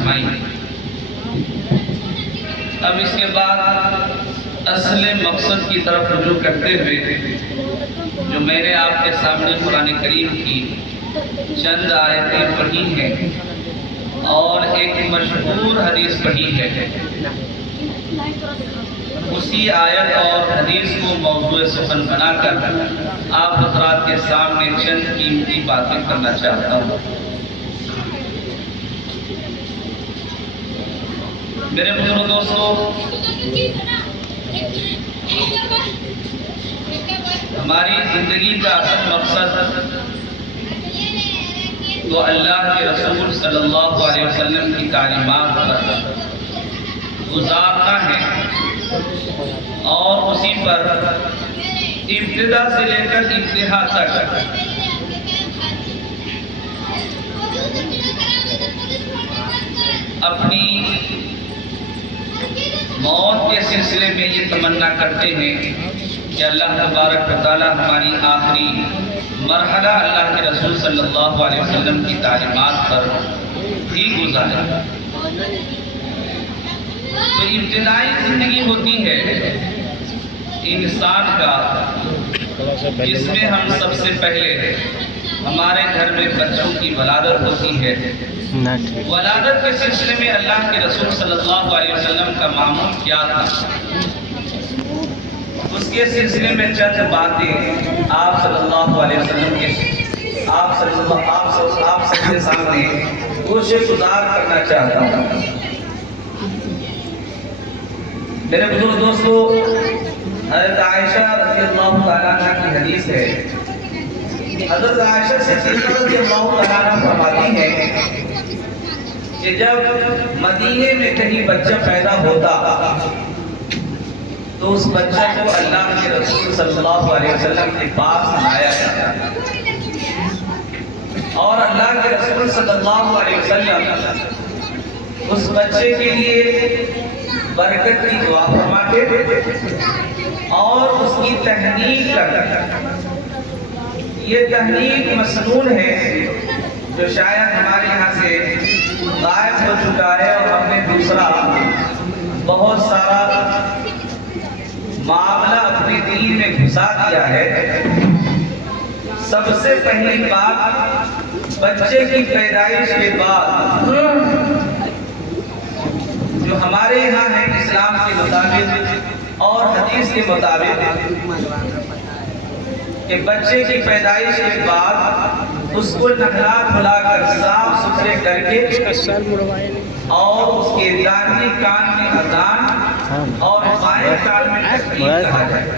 فرمائی۔ اب اس کے بعد اصل مقصد کی طرف رجوع کرتے ہوئے جو میں نے آپ کے سامنے قرآن کریم کی چند آیتیں پڑھی ہیں اور ایک مشہور حدیث پڑھی ہے، اسی آیت اور حدیث کو موضوع سخن بنا کر آپ حضرات کے سامنے چند قیمتی باتیں کرنا چاہتا ہوں۔ میرے بزرگ دوستو، ہماری زندگی کا اصل مقصد تو اللہ کے رسول صلی اللہ علیہ وسلم کی تعلیمات پر گزارنا ہے اور اسی پر ابتدا سے لے کر انتہا تک اپنی موت کے سلسلے میں یہ تمنا کرتے ہیں کہ اللہ تبارک و تعالی ہماری آخری مرحلہ اللہ کے رسول صلی اللہ علیہ وسلم کی تعلیمات پر ہی گزارے۔ تو ابتدائی زندگی ہوتی ہے انسان کا، جس میں ہم سب سے پہلے ہمارے گھر میں بچوں کی ولادت ہوتی ہے۔ ولادت کے سلسلے میں اللہ کے رسول صلی اللہ علیہ وسلم کا معمول کیا تھا، اس کے سلسلے میں چند باتیں آپ صلی اللہ علیہ وسلم کے آپ سب کے سامنے کوشش گزار کرنا چاہتا ہوں۔ میرے بزرگ دوستو، حضرت عائشہ رضی اللہ تعالیٰ عنہ کی حدیث ہے۔ حضرت عائشہ صدیقہ رضی اللہ تعالیٰ عنہ فرماتی ہے کہ جب مدینے میں کہیں بچہ پیدا ہوتا تو اس بچہ کو اللہ کے رسول صلی اللہ علیہ وسلم کے پاس لایا جاتا اور اللہ کے رسول صلی اللہ علیہ وسلم اس بچے کے لیے برکت کی دعا فرماتے اور اس کی تہنیک کرتے۔ یہ تہنیک مسنون ہے جو شاید ہمارے یہاں سے غائب ہو چکا ہے اور ہم نے دوسرا بہت سارا معاملہ اپنے دین میں گھسا دیا ہے۔ سب سے پہلی بات، بچے کی پیدائش کے بعد جو ہمارے یہاں ہے اسلام کے مطابق اور حدیث کے مطابق کہ بچے کی پیدائش کے بعد اس کو نہلا دھلا کر صاف ستھرے کر کے اور اس کے داہنے کان میں اذان اور بائیں کان میں تکبیر کہا جائے،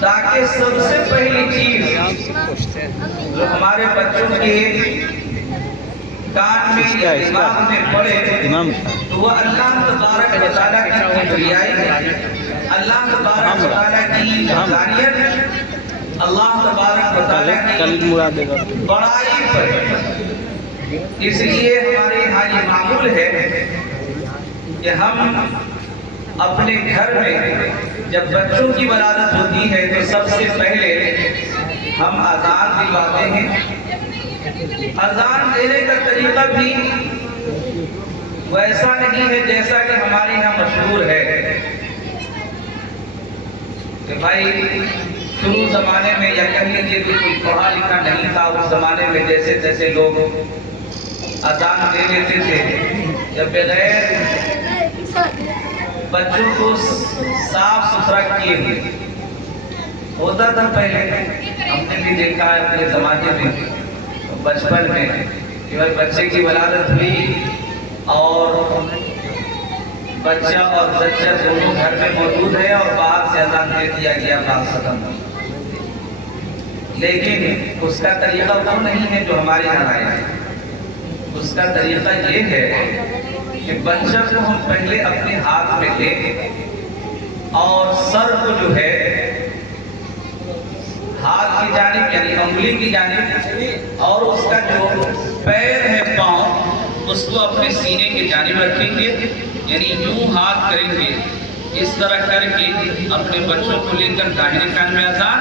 تاکہ سب سے پہلی چیز جو ہمارے بچوں کے کان میں یا دماغ میں پڑے تو وہ اللہ تبارک و تعالیٰ کی کبریائی ہے، اللہ تبارک و تعالیٰ کی وحدانیت، اللہ تبارک و تعالیٰ کی بڑائی پر۔ اس لیے ہمارے یہاں یہ معمول ہے کہ ہم اپنے گھر میں جب بچوں کی ولادت ہوتی ہے تو سب سے پہلے ہم اذان دلواتے ہیں۔ اذان دینے کا طریقہ بھی ویسا نہیں ہے جیسا کہ ہمارے یہاں مشہور ہے کہ بھائی شروع زمانے میں یا کہہ لیجیے کہ کوئی پڑھا لکھا نہیں تھا اس زمانے میں جیسے تیسے لوگ اذان دے دیتے تھے، جب بغیر بچوں کو صاف ستھرا کیے ہوئے ہوتا تھا۔ پہلے ہم نے بھی دیکھا ہے اپنے زمانے میں بچپن میں کہ بچے کی ولادت ہوئی اور بچہ اور بچہ دونوں گھر میں موجود ہے اور باہر سے اذان دے دیا گیا، بات ختم۔ لیکن اس کا طریقہ وہ نہیں ہے جو ہمارے یہاں آیا ہے۔ اس کا طریقہ یہ ہے کہ بچہ کو ہم پہلے اپنے ہاتھ میں لیں اور سر کو جو ہے ہاتھ کی جانب یعنی انگلی کی جانب اور اس کا جو پیر ہے پاؤں اس کو اپنے سینے کے جانب رکھیں گے، یعنی یوں ہاتھ کریں گے، اس طرح کر کے اپنے بچوں کو لے کر داہنے کان میں اذان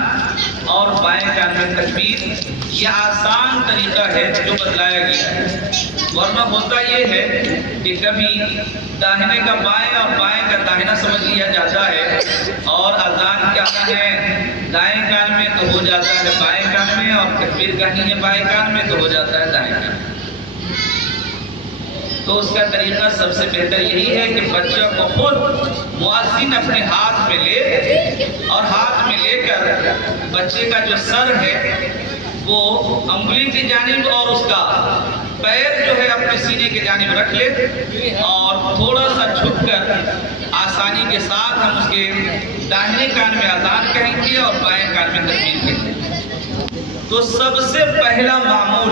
اور بائیں کان میں تکبیر، یہ آسان طریقہ ہے جو بتلایا گیا ہے۔ ورنہ ہوتا یہ ہے کہ کبھی داہنے کا بائیں اور بائیں کا داہنا سمجھ لیا جاتا ہے، اور اذان کہنا ہے دائیں کان میں تو ہو جاتا ہے بائیں کان میں، اور تکبیر کہنی ہے بائیں کان میں تو ہو جاتا ہے دائیں کان میں۔ تو اس کا طریقہ سب سے بہتر یہی ہے کہ بچہ کو خود مؤذن اپنے ہاتھ میں لے، اور ہاتھ میں لے کر بچے کا جو سر ہے وہ انگلی کی جانب اور اس کا پیر جو ہے اپنے سینے کی جانب رکھ لے، اور تھوڑا سا جھک کر آسانی کے ساتھ ہم اس کے داہنے کان میں اذان کہیں گے اور بائیں کان میں تکبیر کہیں گے۔ تو سب سے پہلا معمول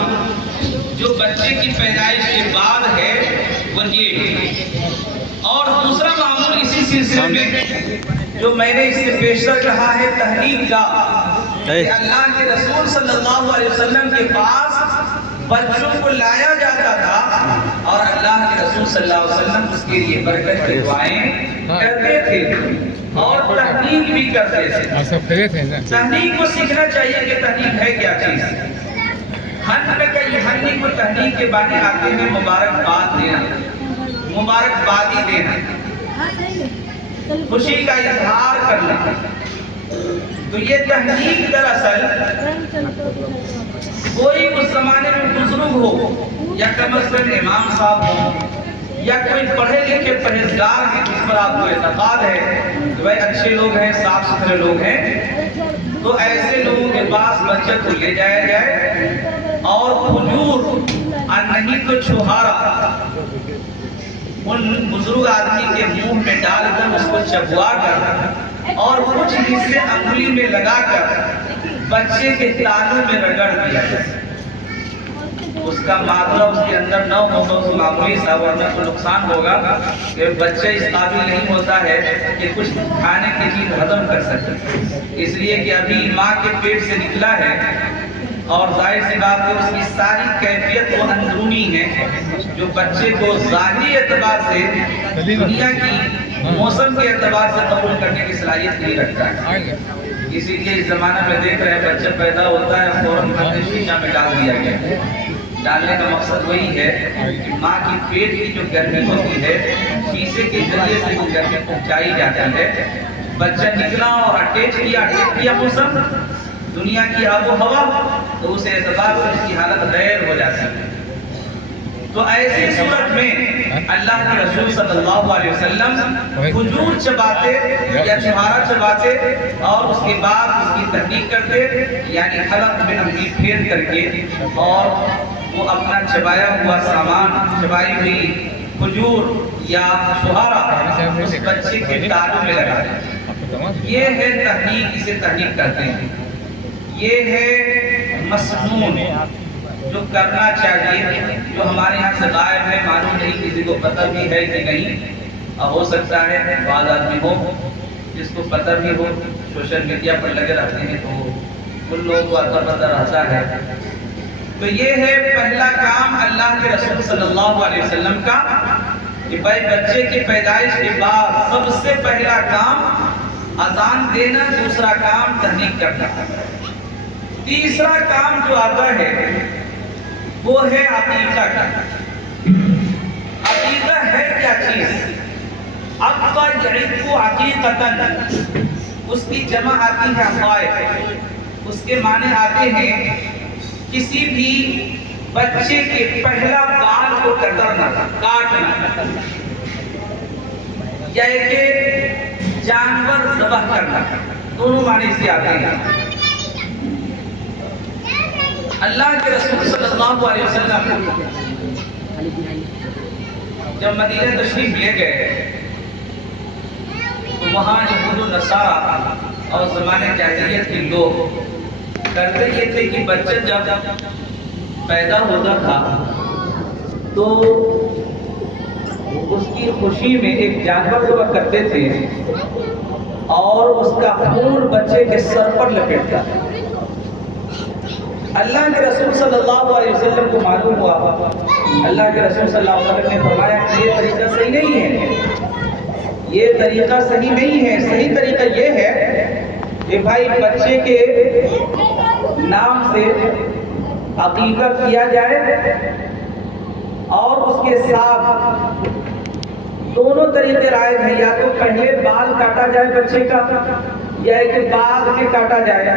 جو بچے کی پیدائش کے بعد ہے وہ یہ ہے، اور دوسرا معمول اسی سلسلے میں جو میں نے اس سے پیشتر کہا ہے تحریک کا، کہ اللہ کے رسول صلی اللہ علیہ وسلم کے پاس بچوں کو لایا جاتا تھا، اور اللہ کے رسول صلی اللہ علیہ وسلم اس کے لیے برکت کی دعائیں کرتے تھے اور تحریک بھی کرتے تھے۔ تحریک کو سیکھنا چاہیے کہ تحریک ہے کیا چیز۔ ہن کو تحریک کے بارے آتے ہیں مبارکباد دینا، مبارکبادی دینا، خوشی کا اظہار کرنا۔ تو یہ تحریک دراصل کوئی اس زمانے میں بزرگ ہو، یا کم از کم امام صاحب ہو، یا کوئی پڑھے لکھے پرہیزگار ہیں جس پر آپ کو اعتقاد ہے کہ بھائی اچھے لوگ ہیں، صاف ستھرے لوگ ہیں، تو ایسے لوگوں کے پاس بچے کو لے جایا جائے اور کھجور اور نہیں تو چھہارا ان بزرگ آدمی کے منہ میں ڈال کر اس کو چبوا کر اور کچھ حصے انگلی میں لگا کر بچے کے تالوں میں رگڑ دیا جائے۔ اس کا معاملہ اس کے اندر نہ ہو تو معمولی سا، ورنہ تو نقصان ہوگا کہ بچہ اس قابل نہیں ہوتا ہے کہ کچھ کھانے کی چیز ہضم کر سکے، اس لیے کہ ابھی ماں کے پیٹ سے نکلا ہے، اور ظاہر سی بات ہے اس کی ساری کیفیت وہ اندرونی ہے جو بچے کو ظاہری اعتبار سے دنیا کی موسم کے اعتبار سے قبول کرنے کی صلاحیت نہیں رکھتا ہے۔ اسی لیے اس زمانہ میں دیکھ رہے ہیں بچہ پیدا ہوتا ہے فوراً شیشہ میں ڈال دیا گیا۔ ڈالنے کا مقصد وہی ہے کہ ماں کی پیٹ کی جو گرمی ہوتی ہے شیشے کے ذریعے سے وہ گرمی پہنچائی جاتی ہے۔ بچہ نکلا اور اٹیچ کیا موسم، دنیا کی آب و ہوا، تو اس اعتبار سے اس کی حالت غیر ہو جاتی ہے۔ تو ایسی صورت میں اللہ کے رسول صلی اللہ علیہ وسلم کھجور چباتے یا چھہارا چباتے، اور اس کے بعد اس کی تحریک کرتے، یعنی حلق میں انگلی پھیر کر کے، اور وہ اپنا چبایا ہوا سامان، چبائی ہوئی کھجور یا چھہارا اس بچے کے تالوں میں لگا دیں۔ یہ ہے تحریک، اسے تحریک کہتے ہیں۔ یہ ہے مسنون جو کرنا چاہیے، جو ہمارے یہاں سے غائب ہے، معلوم نہیں کسی کو پتہ بھی ہے کہ نہیں، ہو سکتا ہے بعض آدمی ہو جس کو پتہ بھی ہو، سوشل میڈیا پر لگے رہتے ہیں تو ان لوگوں کو اتا پتہ رہتا ہے۔ تو یہ ہے پہلا کام اللہ کے رسول صلی اللہ علیہ وسلم کا، کہ بھائی بچے کی پیدائش کے بعد سب سے پہلا کام اذان دینا، دوسرا کام تحریک کرنا، تیسرا کام جو آتا ہے وہ ہے عقیقہ کا۔ عقیقہ ہے کیا چیز؟ عقیقہ یعقو عقیقتاً، اس کی جمع آتی ہے عقائق، اس کے معنی آتے ہیں کسی بھی بچے کے پہلا بال کو کترنا، کاٹنا، یا کہ جانور ذبح کرنا، دونوں معنی سے آتے ہیں۔ اللہ کے رسول صلی اللہ علیہ وسلم جب مدینہ تشریف لے گئے تو وہاں یہود و نصارہ اور زمانے جاہلیت کے لوگ کرتے یہ تھے کہ بچہ جب پیدا ہوتا تھا تو اس کی خوشی میں ایک جانور ذبح کرتے تھے اور اس کا خون بچے کے سر پر لپٹتا تھا۔ اللہ کے رسول صلی اللہ علیہ وسلم کو معلوم ہوا، اللہ کے رسول صلی اللہ علیہ وسلم نے فرمایا کہ یہ طریقہ صحیح نہیں ہے، یہ طریقہ صحیح نہیں ہے، صحیح طریقہ یہ ہے کہ بھائی بچے کے نام سے عقیقہ کیا جائے اور اس کے ساتھ دونوں طریقے رائج ہیں، یا تو پہلے بال کاٹا جائے بچے کا یا ایک بعد میں کاٹا جائے۔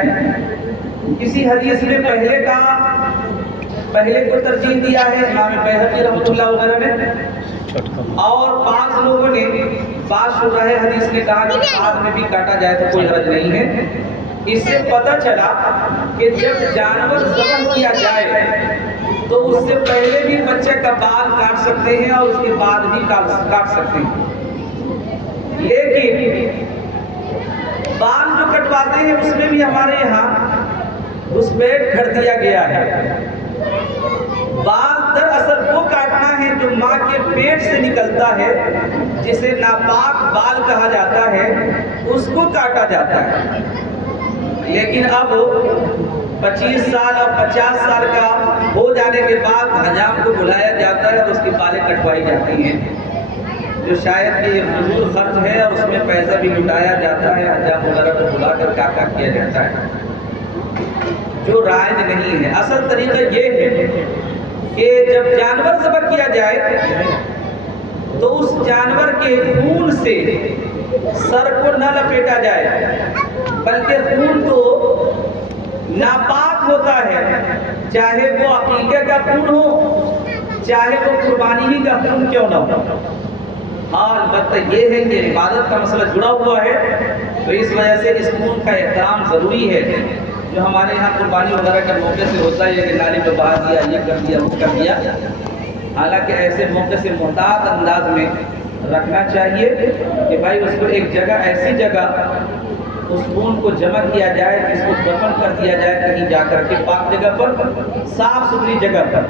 کسی حدیث میں پہلے کو ترجیح دیا ہے امام بیہقی رحمۃ اللہ وغیرہ نے، اور بعض لوگوں نے بعض شرح حدیث نے کہا کہ بعد میں بھی کاٹا جائے تو کوئی حرج نہیں ہے۔ اس سے پتہ چلا کہ جب جانور ذبح کیا جائے تو اس سے پہلے بھی بچے کا بال کاٹ سکتے ہیں اور اس کے بعد بھی کاٹ سکتے ہیں، لیکن بال جو کٹواتے ہیں اس میں بھی ہمارے یہاں گھسپیٹ کر دیا گیا ہے۔ بال دراصل وہ کاٹنا ہے جو ماں کے پیٹ سے نکلتا ہے، جسے ناپاک بال کہا جاتا ہے، اس کو کاٹا جاتا ہے۔ لیکن اب 25 سال اور 50 سال کا ہو جانے کے بعد حجام کو بلایا جاتا ہے اور اس کی بالیں کٹوائی جاتی ہیں، جو شاید کہ یہ فضول خرچ ہے اور اس میں پیسہ بھی لٹایا جاتا ہے۔ حجام وغیرہ کو بلا کر کیا کیا جاتا ہے، جو رائج نہیں ہے۔ اصل طریقہ یہ ہے کہ جب جانور ذبح کیا جائے تو اس جانور کے خون سے سر کو نہ لپیٹا جائے، بلکہ خون تو ناپاک ہوتا ہے، چاہے وہ عقیقہ کا خون ہو چاہے وہ قربانی ہی کا خون کیوں نہ ہو۔ ہاں البتہ یہ ہے کہ عبادت کا مسئلہ جڑا ہوا ہے، تو اس وجہ سے اس خون کا احترام ضروری ہے، جو ہمارے یہاں قربانی وغیرہ کے موقع سے ہوتا ہے کہ نالی پہ بہا دیا، یہ کر دیا، وہ کر دیا۔ حالانکہ ایسے موقع سے محتاط انداز میں رکھنا چاہیے کہ بھائی اس کو ایک جگہ، ایسی جگہ اس خون کو جمع کیا جائے جس کو دفن کر دیا جائے کہیں جا کر کے پاک جگہ پر، صاف ستھری جگہ پر۔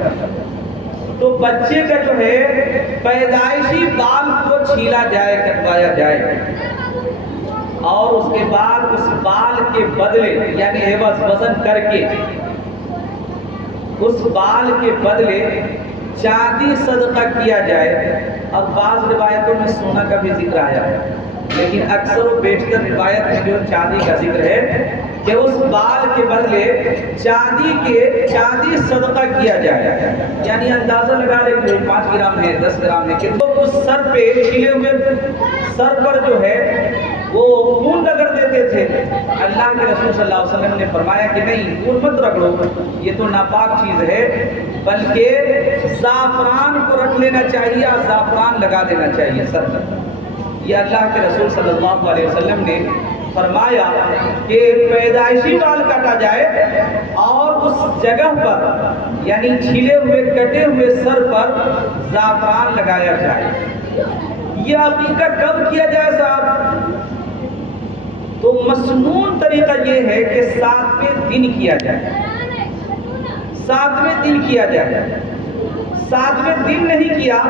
تو بچے کا جو ہے پیدائشی بال کو چھیلا جائے، کٹوایا جائے، اور اس کے بعد اس بال کے بدلے یعنی عوض وزن کر کے اس بال کے بدلے چاندی صدقہ کیا جائے۔ اور بعض روایتوں میں سونا کا بھی ذکر آیا ہے، لیکن اکثر و بیشتر روایت میں جو چاندی کا ذکر ہے کہ اس بال کے بدلے چاندی صدقہ کیا جائے، یعنی اندازہ لگا لیں کہ 5 گرام ہے، 10 گرام ہے، کہ وہ اس سر پہ چھلے ہوئے سر پر جو ہے وہ خون رگڑ دیتے تھے۔ اللہ کے رسول صلی اللہ علیہ وسلم نے فرمایا کہ نہیں، خون مت رگڑو، یہ تو ناپاک چیز ہے، بلکہ زعفران کو رکھ لینا چاہیے اور زعفران لگا دینا چاہیے سر پر۔ یہ اللہ کے رسول صلی اللہ علیہ وسلم نے فرمایا کہ پیدائشی بال کاٹا جائے اور اس جگہ پر یعنی چھلے ہوئے کٹے ہوئے سر پر زعفران لگایا جائے۔ یہ عقیقہ کب کیا جائے صاحب؟ تو مسنون طریقہ یہ ہے کہ 7ویں دن کیا جائے، 7ویں دن کیا جائے۔ 7ویں دن نہیں کیا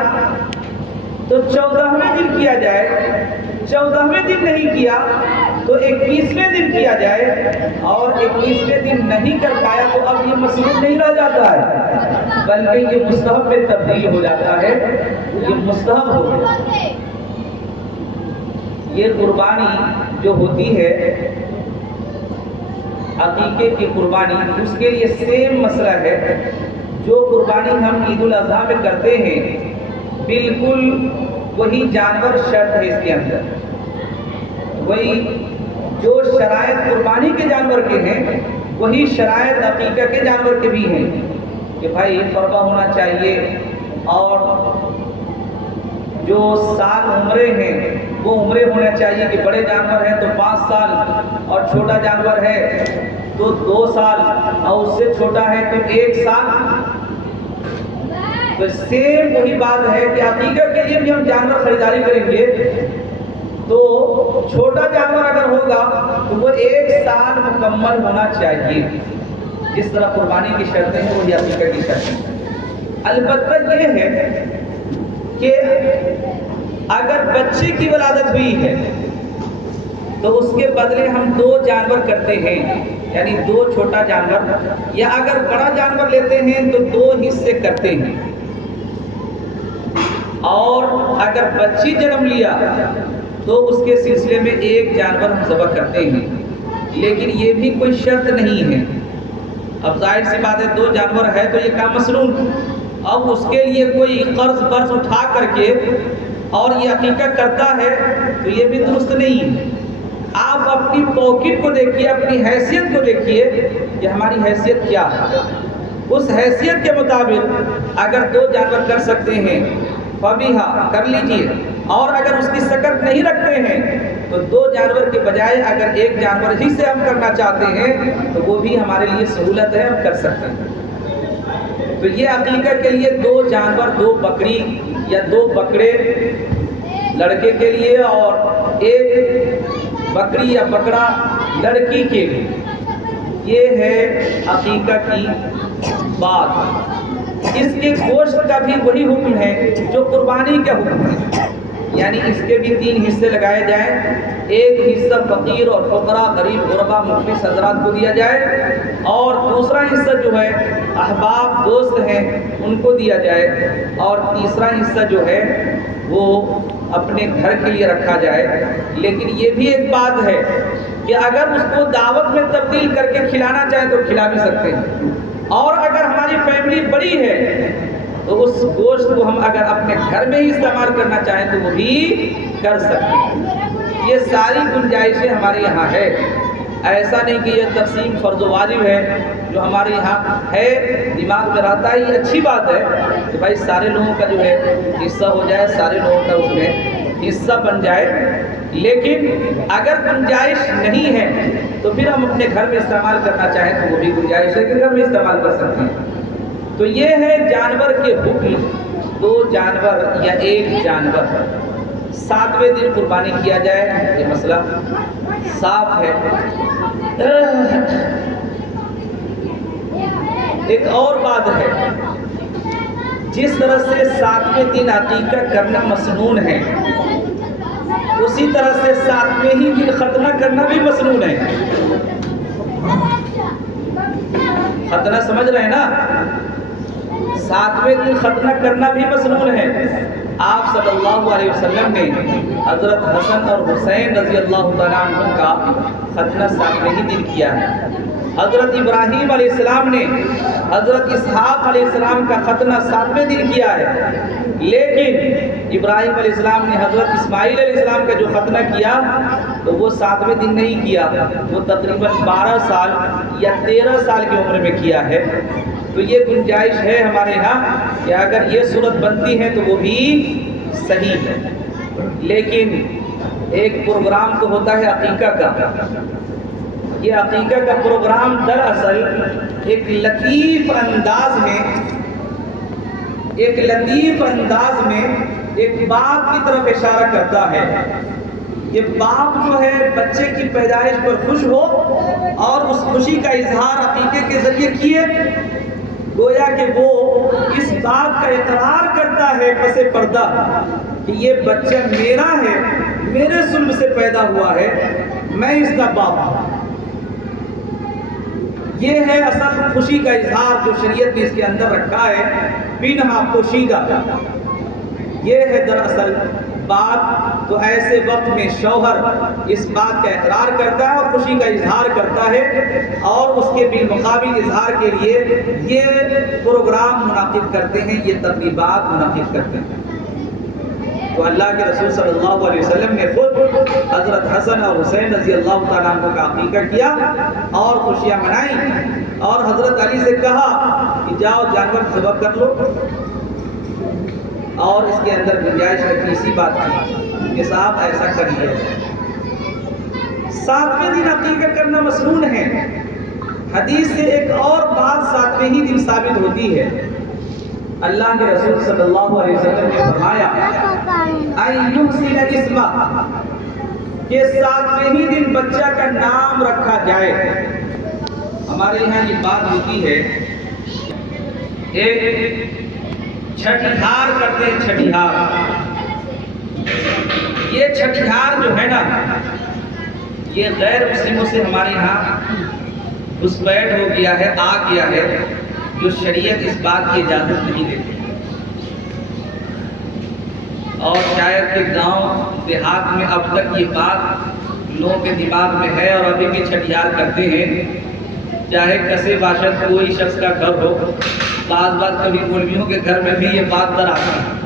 تو 14ویں دن کیا جائے، 14ویں دن نہیں کیا تو 21ویں دن کیا جائے، اور 21ویں دن نہیں کر پایا تو اب یہ مسنون نہیں رہ جاتا ہے، بلکہ یہ مستحب میں تبدیل ہو جاتا ہے، یہ مستحب ہو جاتا ہے۔ یہ قربانی جو ہوتی ہے عقیقے کی قربانی، اس کے لیے سیم مسئلہ ہے جو قربانی ہم عید الاضحیٰ میں کرتے ہیں، بالکل وہی جانور شرط ہے اس کے اندر، وہی جو شرائط قربانی کے جانور کے ہیں وہی شرائط عقیقہ کے جانور کے بھی ہیں، کہ بھائی فربہ ہونا چاہیے، اور جو سال عمرے ہیں وہ عمرے ہونا چاہیے، کہ بڑے جانور ہیں تو 5 سال اور چھوٹا جانور ہے تو 2 سال اور اس سے چھوٹا ہے تو 1 سال۔ تو سیم وہی بات ہے کہ عقیقہ کے لیے بھی ہم جانور خریداری کریں گے تو چھوٹا جانور اگر ہوگا تو وہ 1 سال مکمل ہونا چاہیے، جس طرح قربانی کی شرطیں ہیں وہی عقیقہ کی شرطیں۔ البتہ یہ ہے کہ اگر بچے کی ولادت ہوئی ہے تو اس کے بدلے ہم 2 جانور کرتے ہیں، یعنی 2 چھوٹا جانور، یا اگر بڑا جانور لیتے ہیں تو 2 حصے کرتے ہیں، اور اگر بچی جنم لیا تو اس کے سلسلے میں 1 جانور ہم ذبح کرتے ہیں۔ لیکن یہ بھی کوئی شرط نہیں ہے. اب ظاہر سی بات ہے 2 جانور ہے تو یہ کام مسنون. اب اس کے لیے کوئی قرض اٹھا کر کے اور یہ عقیقہ کرتا ہے تو یہ بھی درست نہیں ہے. آپ اپنی پاکٹ کو دیکھیے, اپنی حیثیت کو دیکھیے کہ ہماری حیثیت کیا ہے. اس حیثیت کے مطابق اگر 2 جانور کر سکتے ہیں فبیہا کر لیجئے, اور اگر اس کی سکت نہیں رکھتے ہیں تو 2 جانور کے بجائے اگر 1 جانور ہی سے ہم کرنا چاہتے ہیں تو وہ بھی ہمارے لیے سہولت ہے, ہم کر سکتے ہیں. تو یہ عقیقہ کے لیے 2 جانور, 2 بکری یا 2 بکرے لڑکے کے لیے اور 1 بکری یا بکرا لڑکی کے لیے, یہ ہے عقیقہ کی بات. اس کے گوشت کا بھی وہی حکم ہے جو قربانی کا حکم ہے, یعنی اس کے بھی 3 حصے لگائے جائیں. 1 حصہ فقیر اور فقراء, غریب غربا مفلس حضرات کو دیا جائے, اور دوسرا حصہ جو ہے احباب دوست ہیں ان کو دیا جائے, اور تیسرا حصہ جو ہے وہ اپنے گھر کے لیے رکھا جائے. لیکن یہ بھی ایک بات ہے کہ اگر اس کو دعوت میں تبدیل کر کے کھلانا چاہیں تو کھلا بھی سکتے ہیں, اور اگر ہماری فیملی بڑی ہے تو اس گوشت کو ہم اگر اپنے گھر میں ہی استعمال کرنا چاہیں تو وہ بھی کر سکتے ہیں. یہ ساری گنجائشیں ہمارے یہاں ہے. ایسا نہیں کہ یہ تقسیم فرض و واجب ہے جو ہمارے یہاں ہے, دماغ میں رہتا ہے. یہ اچھی بات ہے کہ بھائی سارے لوگوں کا جو ہے حصہ ہو جائے, سارے لوگوں کا اس میں حصہ بن جائے. لیکن اگر گنجائش نہیں ہے تو پھر ہم اپنے گھر میں استعمال کرنا چاہیں تو وہ بھی گنجائش ہے کہ گھر میں استعمال کر سکتے ہیں. تو یہ ہے جانور کے حکم. 2 جانور یا 1 جانور 7ویں دن قربانی کیا جائے, یہ مسئلہ صاف ہے. ایک اور بات ہے, جس طرح سے 7ویں دن عقیقہ کرنا مسنون ہے, اسی طرح سے 7ویں ہی دن ختنہ کرنا بھی مسنون ہے. ختنہ سمجھ رہے ہیں نا, 7ویں دن ختنہ کرنا بھی مسنون ہے. آپ صلی اللہ علیہ وسلم نے حضرت حسن اور حسین رضی اللہ تعالیٰ عنہ کا ختنہ 7ویں ہی دن کیا ہے. حضرت ابراہیم علیہ السلام نے حضرت اسحاق علیہ السلام کا ختنہ 7ویں دن کیا ہے. لیکن ابراہیم علیہ السلام نے حضرت اسماعیل علیہ السلام کا جو ختنہ کیا تو وہ 7ویں دن نہیں کیا, وہ تقریباً 12 سال یا 13 سال کی عمر میں کیا ہے. تو یہ گنجائش ہے ہمارے یہاں کہ اگر یہ صورت بنتی ہے تو وہ بھی صحیح ہے. لیکن ایک پروگرام تو ہوتا ہے عقیقہ کا. یہ عقیقہ کا پروگرام دراصل ایک لطیف انداز میں ایک باپ کی طرف اشارہ کرتا ہے. یہ باپ جو ہے بچے کی پیدائش پر خوش ہو اور اس خوشی کا اظہار عقیقے کے ذریعے کیے, گویا کہ وہ اس بات کا اقرار کرتا ہے پس پردہ کہ یہ بچہ میرا ہے, میرے صلب سے پیدا ہوا ہے, میں اس کا باپ ہوں. یہ ہے اصل خوشی کا اظہار جو شریعت نے اس کے اندر رکھا ہے, بینہا پوشیدہ. یہ ہے دراصل بات. تو ایسے وقت میں شوہر اس بات کا اقرار کرتا ہے اور خوشی کا اظہار کرتا ہے, اور اس کے بالمقابل اظہار کے لیے یہ پروگرام منعقد کرتے ہیں, یہ تقریبات منعقد کرتے ہیں. تو اللہ کے رسول صلی اللہ علیہ وسلم نے خود حضرت حسن اور حسین رضی اللہ تعالیٰ عنہ کا عقیقہ کیا اور خوشیاں منائیں, اور حضرت علی سے کہا کہ جاؤ جانور ذبح کر لو, اور اس کے اندر گنجائش رکھی اسی بات کی کہ صاحب ایسا کر لیا. 7ویں دن عقیقہ کرنا مسنون ہے. حدیث سے ایک اور بات 7ویں ہی دن ثابت ہوتی ہے. اللہ کے رسول صلی اللہ علیہ وسلم نے فرمایا ایحسن اسمہ, کہ 7ویں ہی دن بچہ کا نام رکھا جائے. ہمارے یہاں یہ بات ہوتی ہے, ایک چھٹیہار کرتے ہیں. چھٹیہار, یہ چھٹیہار جو ہے نا, یہ غیر مسلموں سے ہمارے یہاں گھسپیٹ ہو گیا ہے, آ گیا ہے, جو شریعت اس بات کی اجازت نہیں دیتی. اور شاید کہ گاؤں دیہات میں اب تک یہ بات لوگوں کے دماغ میں ہے اور ابھی بھی چھٹیار کرتے ہیں، چاہے کسے باشد کوئی شخص کا گھر ہو، بعض بات کبھی مولویوں کے گھر میں بھی یہ بات در آتی ہے،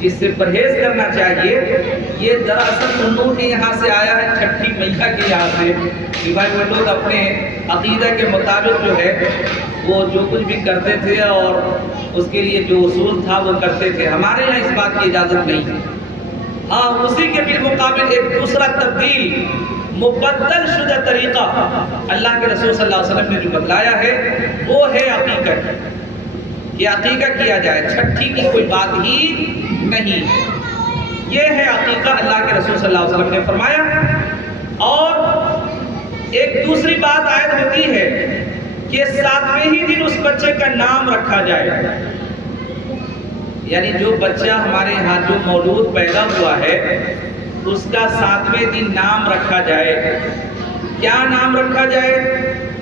جس سے پرہیز کرنا چاہیے۔ یہ دراصل ان لوگوں کے یہاں سے آیا ہے، چھٹی میاں کے یہاں سے، کہ بھائی وہ لوگ اپنے عقیدہ کے مطابق جو ہے وہ جو کچھ بھی کرتے تھے اور اس کے لیے جو اصول تھا وہ کرتے تھے۔ ہمارے یہاں اس بات کی اجازت نہیں ہے۔ ہاں، اسی کے بالمقابل ایک دوسرا تبدیل مبدل شدہ طریقہ اللہ کے رسول صلی اللہ علیہ وسلم نے جو بتلایا ہے وہ ہے عقیقہ، کہ عقیقہ کیا جائے، چھٹی کی کوئی بات ہی نہیں، یہ ہے عقیقہ اللہ کے رسول صلی اللہ علیہ وسلم نے فرمایا۔ اور ایک دوسری بات عائد ہوتی ہے کہ 7ویں ہی دن اس بچے کا نام رکھا جائے، یعنی جو بچہ ہمارے ہاں جو مولود پیدا ہوا ہے اس کا 7ویں دن نام رکھا جائے۔ کیا نام رکھا جائے؟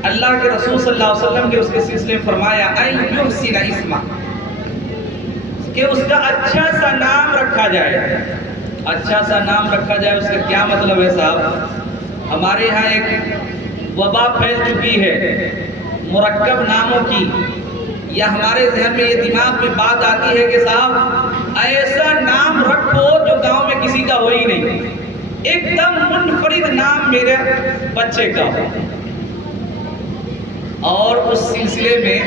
اللہ کے رسول صلی اللہ علیہ وسلم نے اس کے سلسلے میں فرمایا ان یحسن اسمہ، کہ اس کا اچھا سا نام رکھا جائے۔ اچھا سا نام رکھا جائے، اس کا کیا مطلب ہے صاحب؟ ہمارے ہاں ایک وبا پھیل چکی ہے مرکب ناموں کی، یا ہمارے ذہن میں یہ دماغ میں بات آتی ہے کہ صاحب ایسا نام رکھو جو گاؤں میں کسی کا ہو ہی نہیں، ایک دم منفرد نام میرے بچے کا ہو۔ اور اس سلسلے میں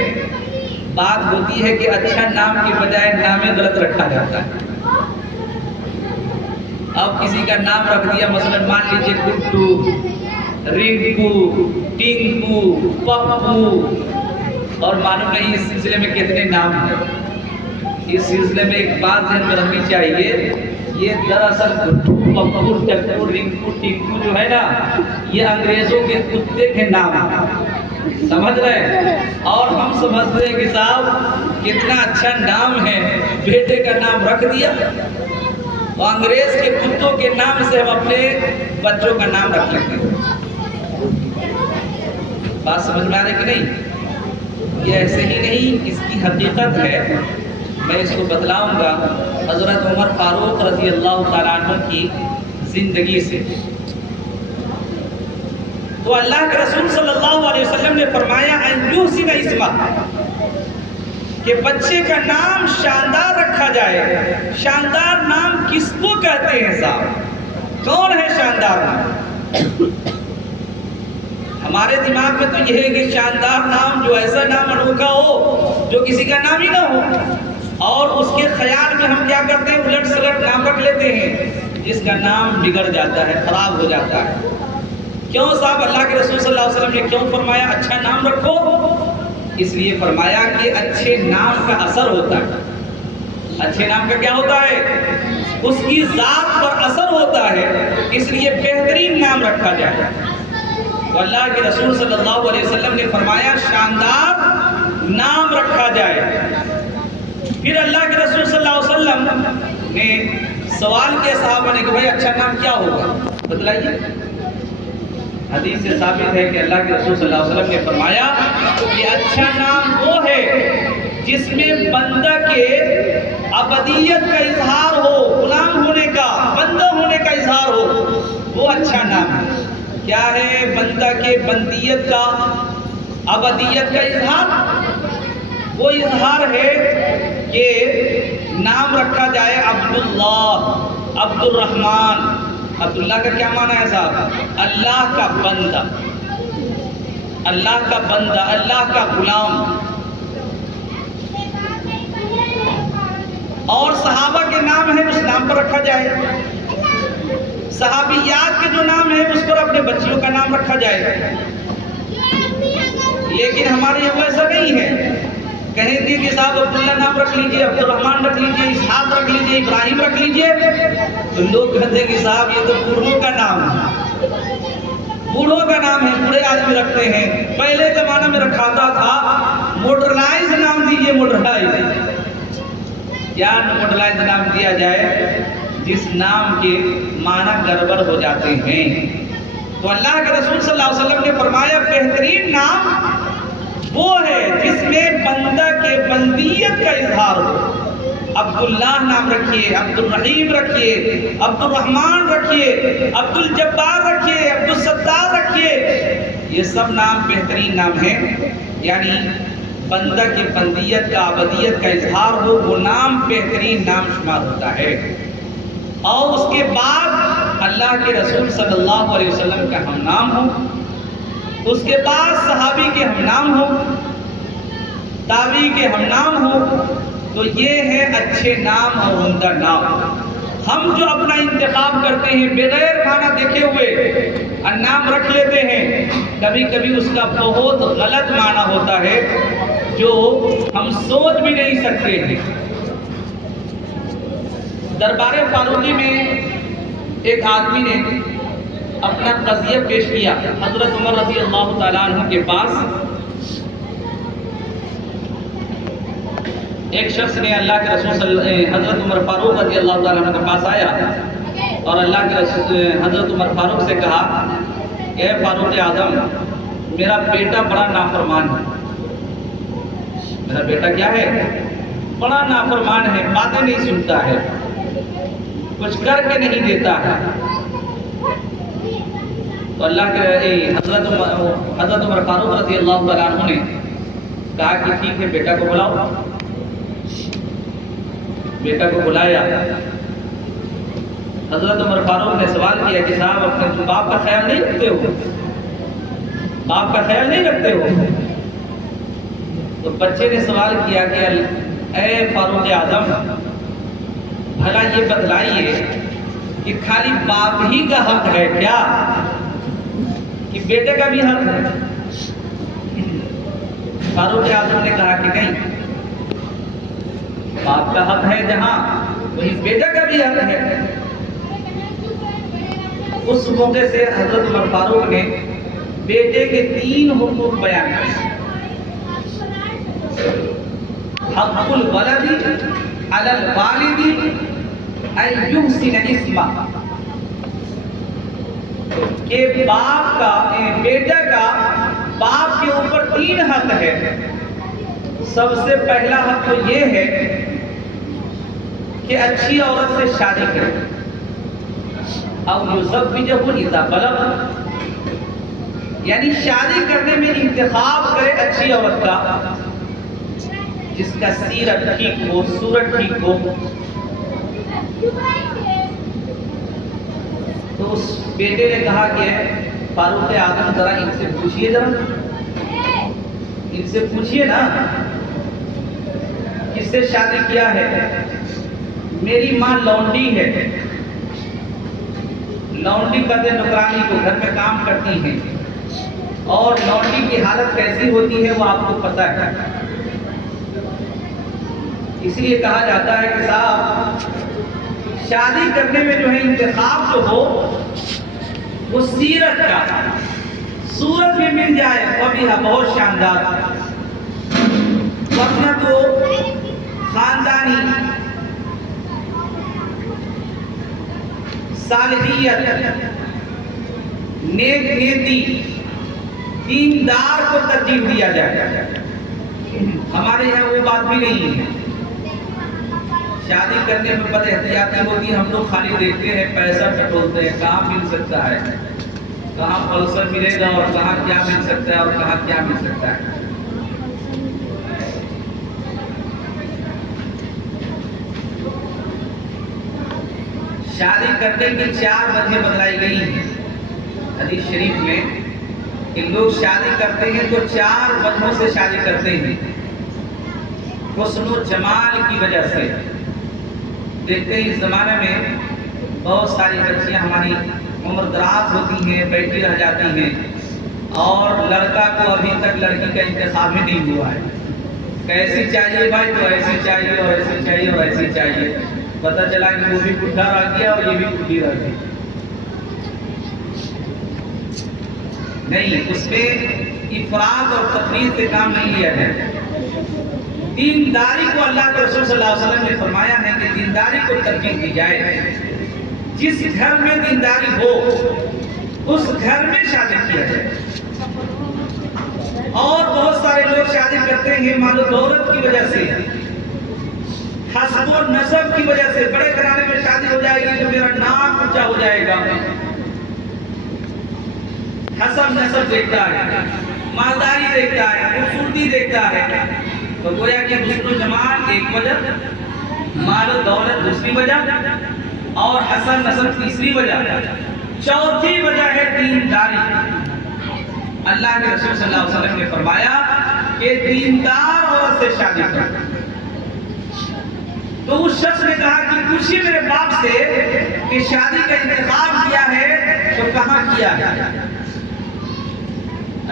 بات ہوتی ہے کہ اچھا نام کے بجائے نام غلط رکھا جاتا ہے۔ اب کسی کا نام رکھ دیا، مثلا مان لیجیے گڈو، رنکو، ٹنکو، پپو، اور معلوم نہیں اس سلسلے میں کتنے نام ہیں۔ اس سلسلے میں ایک بات ذہن میں رکھنی چاہیے، یہ دراصل گڈو، پپو، ٹکو، رنکو، ٹنکو جو ہے نا، یہ انگریزوں کے کتے کے نام ہیں، سمجھ رہے ہیں؟ اور ہم سمجھتے ہیں کہ صاحب کتنا اچھا نام ہے، بیٹے کا نام رکھ دیا، اور انگریز کے کتوں کے نام سے ہم اپنے بچوں کا نام رکھ لیتے ہیں۔ بات سمجھ میں آ رہی کہ نہیں؟ یہ ایسے ہی نہیں، اس کی حقیقت ہے، میں اس کو بتلاؤں گا حضرت عمر فاروق رضی اللہ تعالیٰ عنہ کی زندگی سے۔ تو اللہ کے رسول صلی اللہ علیہ وسلم نے فرمایا ان یحسن اسمہ، کہ بچے کا نام شاندار رکھا جائے۔ شاندار نام کس کو کہتے ہیں صاحب؟ کون ہے شاندار نام؟ ہمارے دماغ میں تو یہ ہے کہ شاندار نام جو ایسا نام انوکھا ہو جو کسی کا نام ہی نہ ہو، اور اس کے خیال میں ہم کیا کرتے ہیں، الٹ سلٹ نام رکھ لیتے ہیں، جس کا نام بگڑ جاتا ہے، خراب ہو جاتا ہے۔ کیوں صاحب اللہ کے رسول صلی اللہ علیہ وسلم نے کیوں فرمایا اچھا نام رکھو؟ اس لیے فرمایا کہ اچھے نام کا اثر ہوتا ہے۔ اچھے نام کا کیا ہوتا ہے؟ اس کی ذات پر اثر ہوتا ہے، اس لیے بہترین نام رکھا جائے۔ تو اللہ کے رسول صلی اللہ علیہ وسلم نے فرمایا شاندار نام رکھا جائے۔ پھر اللہ کے رسول صلی اللہ علیہ وسلم نے سوال کیا صحابہ نے کہ بھائی اچھا نام کیا ہوگا، بتلائیے۔ حدیث سے ثابت ہے کہ اللہ کے رسول صلی اللہ علیہ وسلم نے فرمایا کہ اچھا نام وہ ہے جس میں بندہ کے عبدیت کا اظہار ہو، غلام ہونے کا، بندہ ہونے کا اظہار ہو، وہ اچھا نام ہے۔ کیا ہے بندہ کے بندیت کا، عبدیت کا اظہار؟ وہ اظہار ہے کہ نام رکھا جائے عبداللہ، عبد الرحمن۔ عبداللہ کا کیا معنی ہے صاحب؟ اللہ کا بندہ، اللہ کا بندہ، اللہ کا غلام۔ اور صحابہ کے نام ہیں اس نام پر رکھا جائے، صحابیات کے جو نام ہیں اس پر اپنے بچیوں کا نام رکھا جائے۔ لیکن ہمارے یہاں ایسا نہیں ہے، کہیں گے کہ صاحب عبداللہ نام رکھ لیجئے، عبد الرحمن رکھ لیجئے، اسحاق رکھ لیجئے، ابراہیم رکھ لیجئے، تو لوگ کہتے ہیں کہ صاحب یہ تو بوڑھوں کا نام ہے، بوڑھوں کا نام ہے، بوڑھے آدمی رکھتے ہیں۔ پہلے زمانہ میں رکھاتا تھا موڈرنائز نام دیجئے، موڈرنائز۔ کیا موڈرنائز نام دیا جائے جس نام کے معنی گڑبڑ ہو جاتے ہیں؟ تو اللہ کے رسول صلی اللہ علیہ وسلم نے فرمایا بہترین نام وہ ہے جس میں بندہ کے بندیت کا اظہار ہو، عبداللہ نام رکھیے، عبدالرحیم رکھیے، عبدالرحمن رکھیے، عبدالجبار رکھیے، عبدالستار رکھیے، یہ سب نام بہترین نام ہیں۔ یعنی بندہ کی بندیت کا، عبدیت کا اظہار ہو، وہ نام بہترین نام شمار ہوتا ہے۔ اور اس کے بعد اللہ کے رسول صلی اللہ علیہ وسلم کا ہم نام ہو، اس کے بعد صحابی کے ہم نام ہو، تابعی کے ہم نام ہو، تو یہ ہے اچھے نام اور عمدہ نام۔ ہم جو اپنا انتخاب کرتے ہیں بغیر معنی دیکھے ہوئے نام رکھ لیتے ہیں، کبھی کبھی اس کا بہت غلط معنی ہوتا ہے جو ہم سوچ بھی نہیں سکتے ہیں۔ دربار فاروقی میں ایک آدمی نے اپنا قضیہ پیش کیا حضرت عمر رضی اللہ تعالیٰ عنہ کے پاس۔ ایک شخص نے اللہ کے رسول حضرت عمر فاروق رضی اللہ تعالیٰ عنہ کے پاس آیا اور اللہ کے رسول حضرت عمر فاروق سے کہا کہ اے فاروق اعظم، میرا بیٹا بڑا نافرمان ہے۔ میرا بیٹا کیا ہے؟ بڑا نافرمان ہے، باتیں نہیں سنتا ہے، کچھ کر کے نہیں دیتا ہے۔ تو اللہ کے حضرت عمر فاروق رضی اللہ تعالیٰ عنہ نے کہا کہ ٹھیک ہے، بیٹا کو بلاؤ۔ بیٹا کو بلایا۔ حضرت عمر فاروق نے سوال کیا کہ صاحب اپنے باپ کا خیال نہیں رکھتے ہو؟ باپ کا خیال نہیں رکھتے ہو؟ تو بچے نے سوال کیا کہ اے فاروق اعظم، بھلا یہ بتلائیے کہ خالی باپ ہی کا حق ہے کیا کہ بیٹے کا بھی حق ہے؟ فاروق اعظم نے کہا کہ نہیں، باپ کا حق ہے جہاں وہی بیٹا کا بھی حق ہے۔ اس موقع سے حضرت عمر فاروق نے بیٹے کے 3 حقوق بیان کیے۔ حق الولد علی الوالد ان یحسن اسمہ، کہ باپ کا بیٹا کا باپ کے اوپر 3 حق ہے۔ سب سے پہلا حق تو یہ ہے کہ اچھی عورت سے شادی کرے، او یزوجہ اذا بلغ، یعنی شادی کرنے میں انتخاب کرے اچھی عورت کا جس کا سیرت ٹھیک ہو، صورت ٹھیک ہو۔ تو اس بیٹے نے کہا کہ فاروق اعظم ذرا ان سے پوچھئے، ان سے پوچھئے نا کس سے شادی کیا ہے؟ میری ماں لونڈی ہے، لونڈی کہتے نوکرانی کو، گھر میں کام کرتی ہیں، اور لونڈی کی حالت کیسی ہوتی ہے وہ آپ کو پتہ ہے۔ اس لیے کہا جاتا ہے کہ صاحب شادی کرنے میں جو ہے انتخاب جو ہو وہ سیرت کا، صورت بھی مل جائے وہ بھی بہت شاندار، ورنہ تو خاندانی صالحیت، نیک نیتی، دیندار کو ترجیح دیا جائے۔ ہمارے یہاں وہ بات بھی نہیں ہے۔ شادی کرنے میں بد احتیاطی ہوتی ہے، ہم لوگ خالی دیکھتے ہیں، پیسہ ٹٹولتے ہیں، کہاں مل سکتا ہے، کہاں پلسر ملے گا اور کہاں کیا مل سکتا ہے اور کہاں کیا مل سکتا ہے۔ شادی کرنے کی 4 وجہ بتلائی گئی ہیں حدیث شریف میں کہ لوگ شادی کرتے ہیں تو 4 وجہوں سے شادی کرتے ہیں۔ حسن و جمال کی وجہ سے، دیکھتے ہیں اس زمانے میں بہت ساری بچیاں ہماری عمر دراز ہوتی ہیں، بیٹھی رہ جاتی ہیں، اور لڑکا کو ابھی تک لڑکی کا انتخاب ہی نہیں ہوا ہے۔ کیسی چاہیے بھائی؟ تو ایسی چاہیے اور ایسی چاہیے اور ایسی چاہیے۔ پتہ چلا کہ وہ بھی بڈھا رہ گیا اور یہ بھی بڈھی رہ گئی۔ نہیں، اس میں افراط اور تفریط سے کام نہیں لیا جائے۔ دینداری کو اللہ کے رسول صلی اللہ علیہ وسلم نے فرمایا ہے کہ دینداری کو ترجیح دی جائے۔ جس گھر میں دینداری ہو اس گھر میں شادی کیا جائے۔ اور بہت سارے لوگ شادی کرتے ہیں مال و دولت کی وجہ سے، حسب و نسب کی وجہ سے بڑے گھرانے میں شادی ہو جائے گی تو میرا نام اونچا ہو جائے گا. حسب نسب دیکھتا ہے, مالداری دیکھتا ہے, خوبصورتی دیکھتا ہے. تو گویا کہ حسن و جمال ایک وجہ, مال و دولت دوسری وجہ, اور حسن نسب تیسری وجہ. چوتھی وجہ ہے دینداری. اللہ کے رسول صلی اللہ علیہ وسلم نے فرمایا کہ دیندار عورت سے شادی کر. تو اس شخص نے کہا کہ پوچھیے میرے باپ سے کہ شادی کا انتخاب کیا ہے تو کہاں کیا ہے.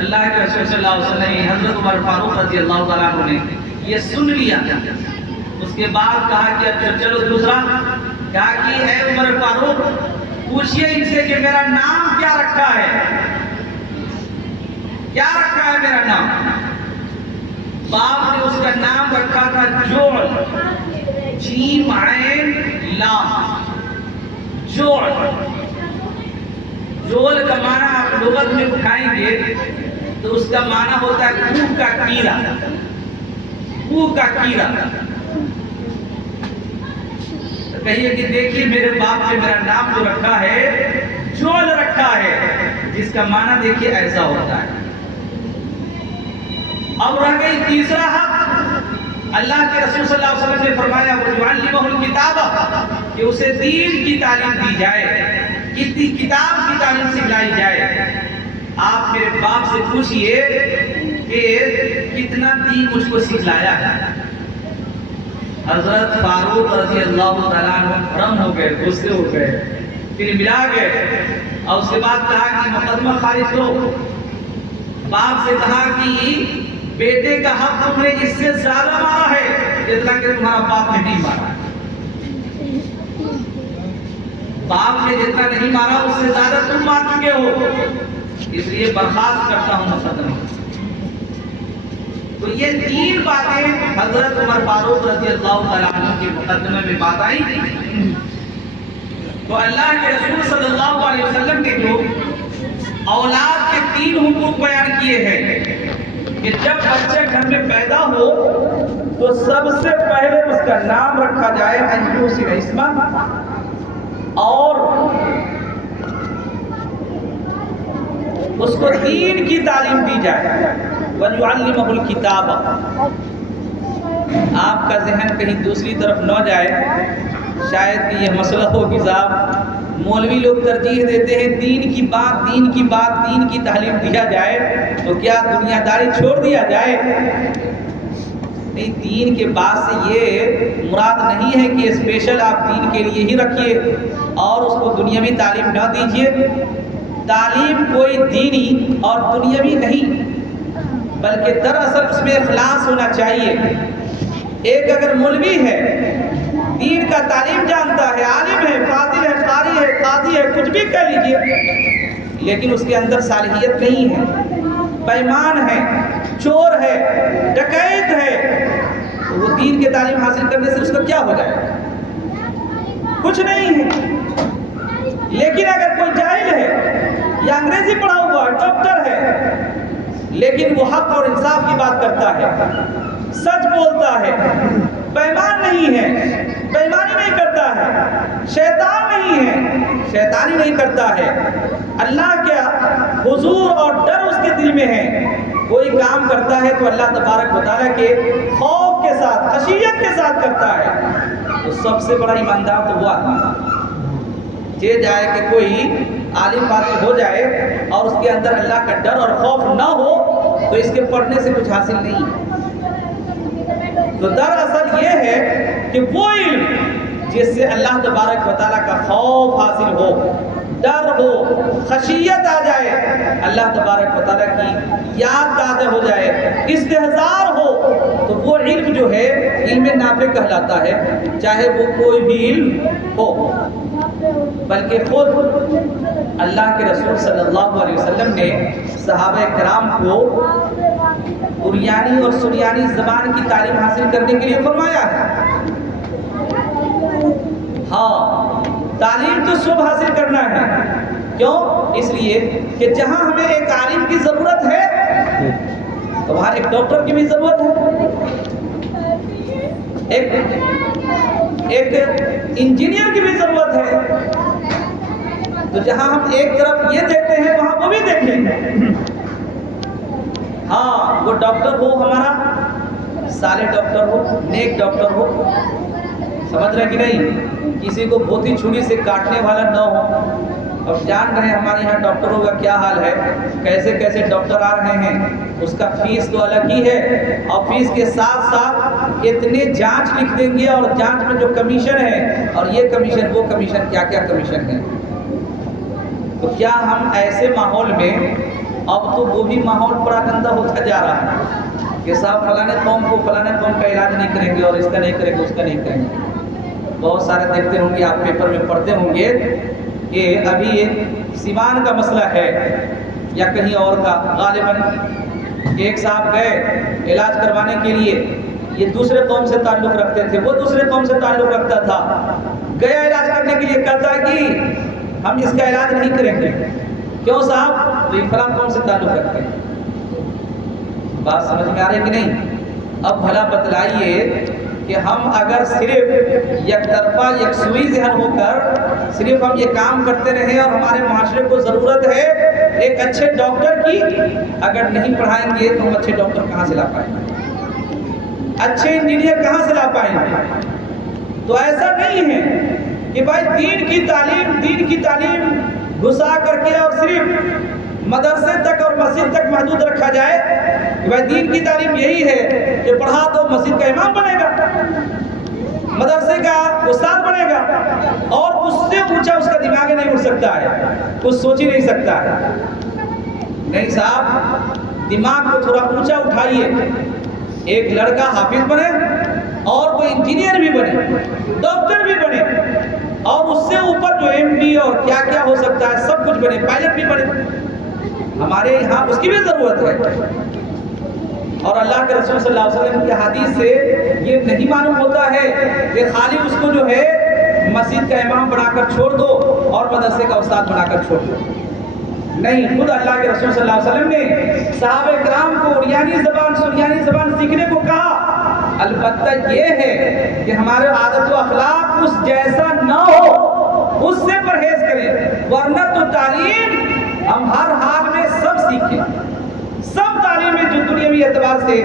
اللہ کے رسول صلی اللہ علیہ وسلم نے حضرت عمر فاروق رضی اللہ تعالیٰ عنہ نے یہ سن لیا. اس کے بعد کہا کہ اچھا چلو دوسرا, کہا کہ اے عمر فاروق پوچھئے ان سے کہ میرا نام کیا رکھا ہے, کیا رکھا ہے میرا نام. باپ نے اس کا نام رکھا تھا جوڑ, جیم عین لام, جوڑ. جوڑ کا معنی آپ لغت میں اٹھائیں گے تو اس کا معنی ہوتا ہے کوہ کا کیڑا, کوہ کا کیڑا. کہیے کہ دیکھیے میرے باپ نے میرا نام جو رکھا ہے جوڑ رکھا ہے, جس کا معنی دیکھیے ایسا ہوتا ہے. اب رہ گئی تیسرا حق. اللہ کے رسول صلی اللہ علیہ وسلم نے فرمایا وَيُعَلِّمُهُ الْكِتَابَ, کہ اسے دین کی تعلیم دی جائے, کتاب کی تعلیم سکھلائی جائے. آپ میرے باپ سے پوچھئے کہ کتنا دین مجھ کو سکھلایا ہے. حضرت فاروق رضی اللہ تعالیٰ عنہ حرم ہو گئے, غصے ہو گئے, پھر ملا گئے, اور اس کے بعد کہا کہ مقدمہ خارج کرو. باپ سے کہا کہ بیٹے کا حق تم نے اس سے زیادہ مارا ہے جتنا کہ تمہارا باپ نے نہیں مارا. باپ نے جتنا نہیں مارا اس سے زیادہ تم مار چکے ہو, اس لیے برخاست کرتا ہوں مقدمہ. تو یہ تین باتیں حضرت عمر فاروق رضی اللہ تعالیٰ عنہ کے مقدمے میں بات آئی تھی. تو اللہ کے رسول صلی اللہ علیہ وسلم نے جو اولاد کے تین حقوق بیان کیے ہیں کہ جب بچے گھر میں پیدا ہو تو سب سے پہلے اس کا نام رکھا جائے انجوسن اسما, اور اس کو دین کی تعلیم دی جائے. وَيُعَلِّمُهُ الْكِتَابَ. آپ کا ذہن کہیں دوسری طرف نہ جائے, شاید کہ یہ مسئلہ ہو کہ صاحب مولوی لوگ ترجیح دیتے ہیں دین کی بات, دین کی بات, دین کی تعلیم دیا جائے تو کیا دنیا داری چھوڑ دیا جائے. نہیں, دین کے بعد سے یہ مراد نہیں ہے کہ اسپیشل آپ دین کے لیے ہی رکھیے اور اس کو دنیاوی تعلیم نہ دیجیے. تعلیم کوئی دینی اور دنیاوی نہیں, بلکہ دراصل اس میں اخلاص ہونا چاہیے. ایک اگر مولوی ہے, دین کا تعلیم جانتا ہے, عالم ہے, فاضل ہے, قاری ہے, قاضی ہے, کچھ بھی کہہ لیجیے, لیکن اس کے اندر صالحیت نہیں ہے, بےایمان ہے, چور ہے, ڈکیت ہے, تو وہ دین کے تعلیم حاصل کرنے سے اس کا کیا ہو جائے گا؟ کچھ نہیں ہے. لیکن اگر کوئی جاہل ہے یا انگریزی پڑھا ہوا ہے, ڈاکٹر ہے, لیکن وہ حق اور انصاف کی بات کرتا ہے, سچ بولتا ہے, بےایمان نہیں ہے, بےایمانی نہیں کرتا ہے, شیطان نہیں ہے, شیطانی نہیں کرتا ہے, اللہ کا حضور اور ڈر اس کے دل میں ہے, کوئی کام کرتا ہے تو اللہ تبارک و تعالیٰ کے خوف کے ساتھ, خشیت کے ساتھ کرتا ہے, تو سب سے بڑا ایماندار تو وہ آدمی یہ جائے کہ کوئی عالم فاضل ہو جائے اور اس کے اندر اللہ کا ڈر اور خوف نہ ہو تو اس کے پڑھنے سے کچھ حاصل نہیں ہے. تو دراصل یہ ہے کہ وہ علم جس سے اللہ تبارک و تعالیٰ کا خوف حاصل ہو, ڈر ہو, خشیت آ جائے, اللہ تبارک و تعالیٰ کی یاد تازہ ہو جائے, استحضار ہو, تو وہ علم جو ہے علم نافع کہلاتا ہے, چاہے وہ کوئی بھی علم ہو. بلکہ خود اللہ کے رسول صلی اللہ علیہ وسلم نے صحابہ کرام کو عریانی اور سریانی زبان کی تعلیم حاصل کرنے کے لیے فرمایا ہے. ہاں, تعلیم تو صبح حاصل کرنا ہے. کیوں؟ اس لیے کہ جہاں ہمیں ایک عالم کی ضرورت ہے تو وہاں ایک ڈاکٹر کی بھی ضرورت ہے, ایک ایک انجینئر کی بھی ضرورت ہے. تو جہاں ہم ایک طرف یہ دیکھتے ہیں وہاں وہ بھی دیکھیں. ہاں وہ ڈاکٹر ہو ہمارا صالح ڈاکٹر ہو, نیک ڈاکٹر ہو, سمجھ رہے کہ نہیں, کسی کو بھوتی چھری سے کاٹنے والا نہ ہو. اور جان رہے ہیں ہمارے یہاں ڈاکٹروں کا کیا حال ہے, کیسے کیسے ڈاکٹر آ رہے ہیں. اس کا فیس تو الگ ہی ہے, اور فیس کے ساتھ ساتھ اتنے جانچ لکھ دیں گے, اور جانچ میں جو کمیشن ہے, اور یہ کمیشن وہ کمیشن, کیا کیا کمیشن ہے. تو کیا ہم ایسے ماحول میں, اب تو وہ بھی ماحول بڑا گندا ہوتا جا رہا ہے کہ صاحب فلانے قوم کو فلانے قوم کا علاج نہیں کریں گے, اور اس کا نہیں کریں گے, اس کا نہیں کریں گے. بہت سارے دیکھتے ہوں گے آپ, پیپر میں پڑھتے ہوں گے کہ ابھی سیوان کا مسئلہ ہے یا کہیں اور کا, غالباً ایک صاحب گئے علاج کروانے کے لیے, یہ دوسرے قوم سے تعلق رکھتے تھے, وہ دوسرے قوم سے تعلق رکھتا تھا, گیا علاج کرنے کے لیے, کہتا ہے کہ ہم اس کا علاج نہیں کریں گے. کیوں صاحب؟ تو یہ فلاں قوم سے تعلق رکھتے ہیں. بات سمجھ میں آ رہی کہ نہیں؟ اب بھلا بتلائیے کہ ہم اگر صرف یک طرفہ یکسوئی ذہن ہو کر صرف ہم یہ کام کرتے رہیں, اور ہمارے معاشرے کو ضرورت ہے ایک اچھے ڈاکٹر کی, اگر نہیں پڑھائیں گے تو ہم اچھے ڈاکٹر کہاں سے لا پائیں گے, اچھے انجینئر کہاں سے لا پائیں گے. تو ایسا نہیں ہے کہ بھائی دین کی تعلیم گھسا کر کے اور صرف مدرسے تک اور مسجد تک محدود رکھا جائے. بھائی دین کی تعلیم یہی ہے کہ پڑھا تو مسجد کا امام بنے گا, مدرسے کا استاد بنے گا, اور اس سے اونچا اس کا دماغ نہیں اٹھ سکتا ہے, کچھ سوچ ہی نہیں سکتا ہے. نہیں صاحب, دماغ کو تھوڑا اونچا اٹھائیے. ایک لڑکا حافظ بنے, اور وہ انجینئر بھی بنے, ڈاکٹر بھی بنے, اور اس سے اوپر جو ایم ڈی اور کیا کیا ہو سکتا ہے سب کچھ بنے, پائلٹ بھی بنے. ہمارے یہاں اس کی بھی ضرورت ہے. اور اللہ کے رسول صلی اللہ علیہ وسلم کی حدیث سے یہ نہیں معلوم ہوتا ہے کہ خالی اس کو جو ہے مسجد کا امام بنا کر چھوڑ دو اور مدرسے کا استاد بنا کر چھوڑ دو. نہیں, خود اللہ کے رسول صلی اللہ علیہ وسلم نے صحابہ کرام کو اریانی زبان سریانی زبان سیکھنے کو کہا. البتہ یہ ہے کہ ہمارے عادت و اخلاق اس جیسا نہ ہو, اس سے پرہیز کریں, ورنہ تو تعلیم ہم ہر حال میں سب سیکھیں. سب تعلیمیں جو دنیاوی اعتبار سے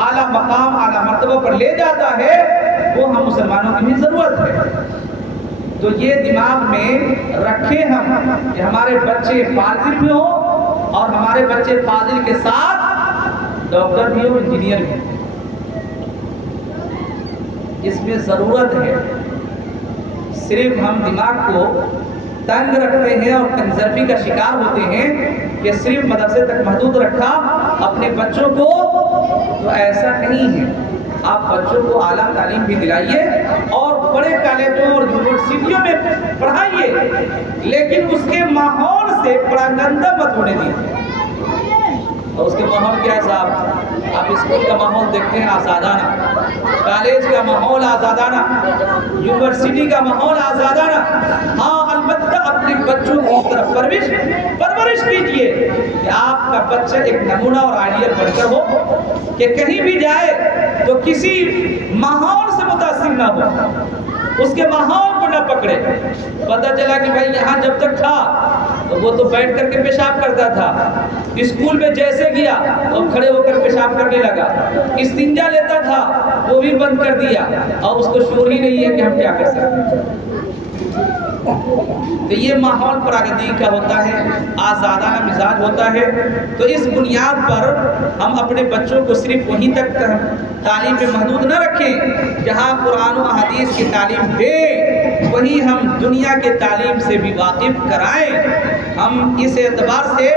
اعلیٰ مقام اعلیٰ مرتبہ پر لے جاتا ہے وہ ہم مسلمانوں کی بھی ضرورت ہے. تو یہ دماغ میں رکھیں ہم کہ ہمارے بچے فاضل بھی ہوں, اور ہمارے بچے فاضل کے ساتھ ڈاکٹر بھی ہوں, انجینئر بھی ہوں. اس میں ضرورت ہے. صرف ہم دماغ کو تنگ رکھتے ہیں اور کنزرفی کا شکار ہوتے ہیں کہ صرف مدرسے تک محدود رکھا اپنے بچوں کو. تو ایسا نہیں ہے, آپ بچوں کو اعلیٰ تعلیم بھی دلائیے اور بڑے کالجوں اور یونیورسٹیوں میں پڑھائیے, لیکن اس کے ماحول سے پراگندہ مت ہونے دیجیے. اور اس کے ماحول کیا ہے صاحب؟ آپ اسکول کا ماحول دیکھتے ہیں آزادانہ, کالج کا ماحول آزادانہ, یونیورسٹی کا ماحول آزادانہ. ہاں البتہ اپنے بچوں کی طرف پرورش کیجیے کہ آپ کا بچہ ایک نمونہ اور آئیڈیل بن کر ہو کہ کہیں بھی جائے تو کسی ماحول سے متاثر نہ ہو, اس کے ماحول کو نہ پکڑے. پتہ چلا کہ بھائی یہاں جب تک تھا تو وہ تو بیٹھ کر کے پیشاب کرتا تھا, اسکول میں جیسے گیا تو کھڑے ہو کر پیشاب کرنے لگا, استنجا لیتا تھا وہ بھی بند کر دیا, اور اس کو شعور ہی نہیں ہے کہ ہم کیا کر سکتے ہیں. تو یہ ماحول پراگندگی کا ہوتا ہے, آزادانہ مزاج ہوتا ہے. تو اس بنیاد پر ہم اپنے بچوں کو صرف وہیں تک تعلیم میں محدود نہ رکھیں جہاں قرآن و حدیث کی تعلیم دیں, وہیں ہم دنیا کے تعلیم سے بھی واقف کرائیں. ہم اس اعتبار سے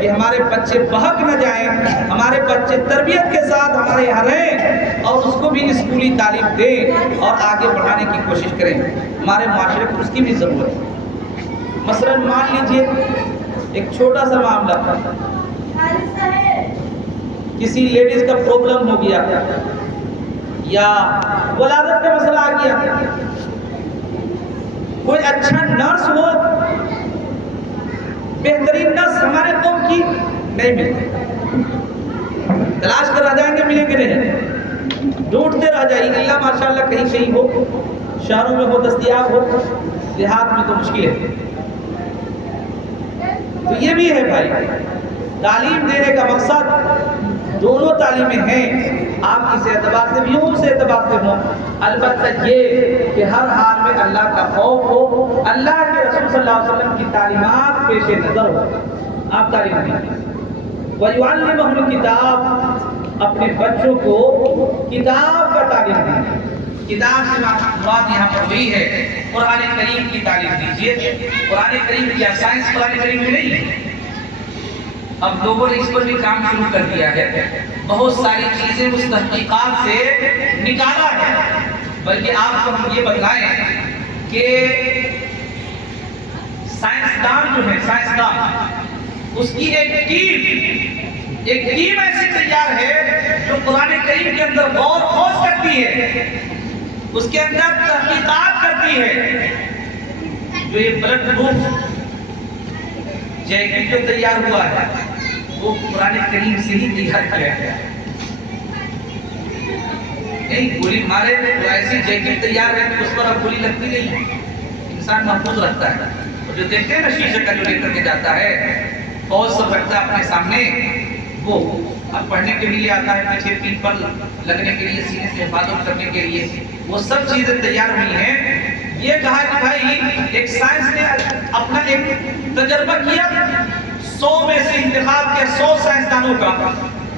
کہ ہمارے بچے بہک نہ جائیں, ہمارے بچے تربیت کے ساتھ ہمارے یہاں رہیں اور اس کو بھی اسکولی تعلیم دیں اور آگے بڑھانے کی کوشش کریں. ہمارے معاشرے کو اس کی بھی ضرورت ہے. مثلاً مان لیجئے ایک چھوٹا سا معاملہ, کسی لیڈیز کا پرابلم ہو گیا یا ولادت کا مسئلہ آ گیا, کوئی اچھا نرس ہو, بہترین نرس ہمارے قوم کی نہیں ملتی, تلاش کر آ جائیں گے, ملیں گے نہیں. ڈھونڈتے رہ جائیے. اللہ ماشاءاللہ کہیں کہیں ہو, شہروں میں ہو, دستیاب ہو, دیہات میں تو مشکل ہے. تو یہ بھی ہے بھائی, تعلیم دینے کا مقصد دونوں تعلیمیں ہیں, آپ کس اعتبار سے بھی ہوں, اس اعتبار سے ہوں, البتہ یہ کہ ہر حال میں اللہ کا خوف ہو, اللہ کے رسول صلی اللہ علیہ وسلم کی تعلیمات پیش نظر ہو, آپ تعلیم دیں. وَيُعَلِّمُهُ الْكِتَابَ, اپنے بچوں کو کتاب کا تعلیم دیں. کتاب سے بات یہاں پر ہوئی ہے, قرآن کریم کی تعلیم دیجیے. قرآن کریم کیا سائنس قرآن کریم میں نہیں ہے. اب لوگوں نے اس پر بھی کام شروع کر دیا ہے, بہت ساری چیزیں اس تحقیقات سے نکالا ہے. بلکہ آپ کو ہم یہ بتلائیں کہ سائنسدان جو ہے, سائنسدان, اس کی ایک ٹیم ایسی تیار ہے جو قرآن کریم کے اندر غور خوض کرتی ہے, اس کے اندر تحقیقات کرتی ہے. جو یہ بلڈ پروف جیکٹ جو تیار ہوا ہے وہ قرآن کریم سے ہی تیار کیا گیا ہے. نہیں گولی مارے تو ایسی جیکٹ تیار ہے کہ اس پر اب گولی لگتی نہیں ہے, انسان محفوظ رکھتا ہے. اور جو دیکھتے ہیں نا شیشے کا جو لے کر کے جاتا ہے, فوج سب رکھتا ہے اپنے سامنے, وہ اب پڑھنے کے لیے آتا ہے, پیچھے پیٹھ پر لگنے کے لیے, سینے سے حفاظت کرنے کے لیے, وہ سب چیزیں تیار ہوئی ہیں. یہ کہا کہ بھائی ایک سائنس نے اپنا ایک تجربہ کیا, 100 میں سے انتخاب کیا 100 سائنسدانوں کا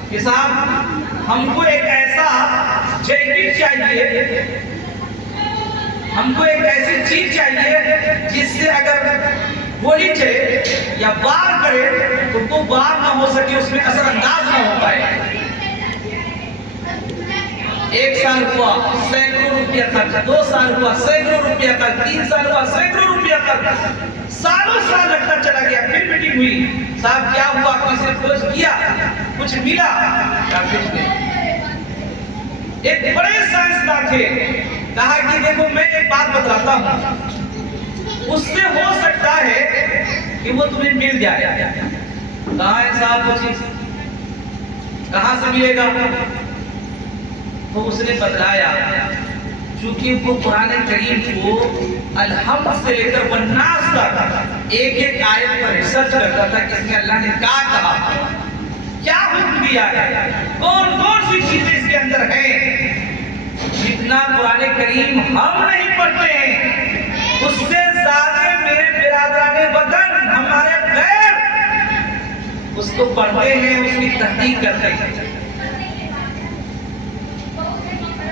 کہ صاحب ہم کو ایک ایسا جیکٹ چاہیے, ہم کو ایک ایسی چیز چاہیے جس سے اگر گولی چلے یا وار کرے تو وہ وار نہ ہو سکے, اس میں اثر انداز نہ ہو پائے. 1 سال ہوا سینکڑوں روپیہ خرچ, 2 سال ہوا سینکڑوں روپیہ خرچ, 3 سال ہوا سینکڑوں روپیہ خرچ, سالوں سال لگتا چلا گیا. پھر میٹنگ ہوئی, صاحب کیا ہوا, کسی نے کھوج کیا, کچھ ملا یا کچھ نہیں. ایک بڑے سائنسدان تھے, کہا کہ دیکھو میں ایک بات بتلاتا ہوں, اس سے ہو سکتا ہے کہ وہ تمہیں مل جائے. کہاں ہے صاحب وہ چیز, کہاں سے ملے گا؟ تو اس نے بتلایا, چونکہ وہ قرآن کریم کو الحمد سے لے کر والناس تک ایک ایک آیت پر ریسرچ کرتا تھا کہ اس میں اللہ نے کیا کہا, کیا حکم دیا ہے, کون کون سی چیزیں اس کے اندر ہیں. جتنا قرآن کریم ہم نہیں پڑھتے ہیں اس سے زیادہ میرے برادران وطن, ہمارے غیر اس کو پڑھتے ہیں, اس کی تحقیق کرتے ہیں.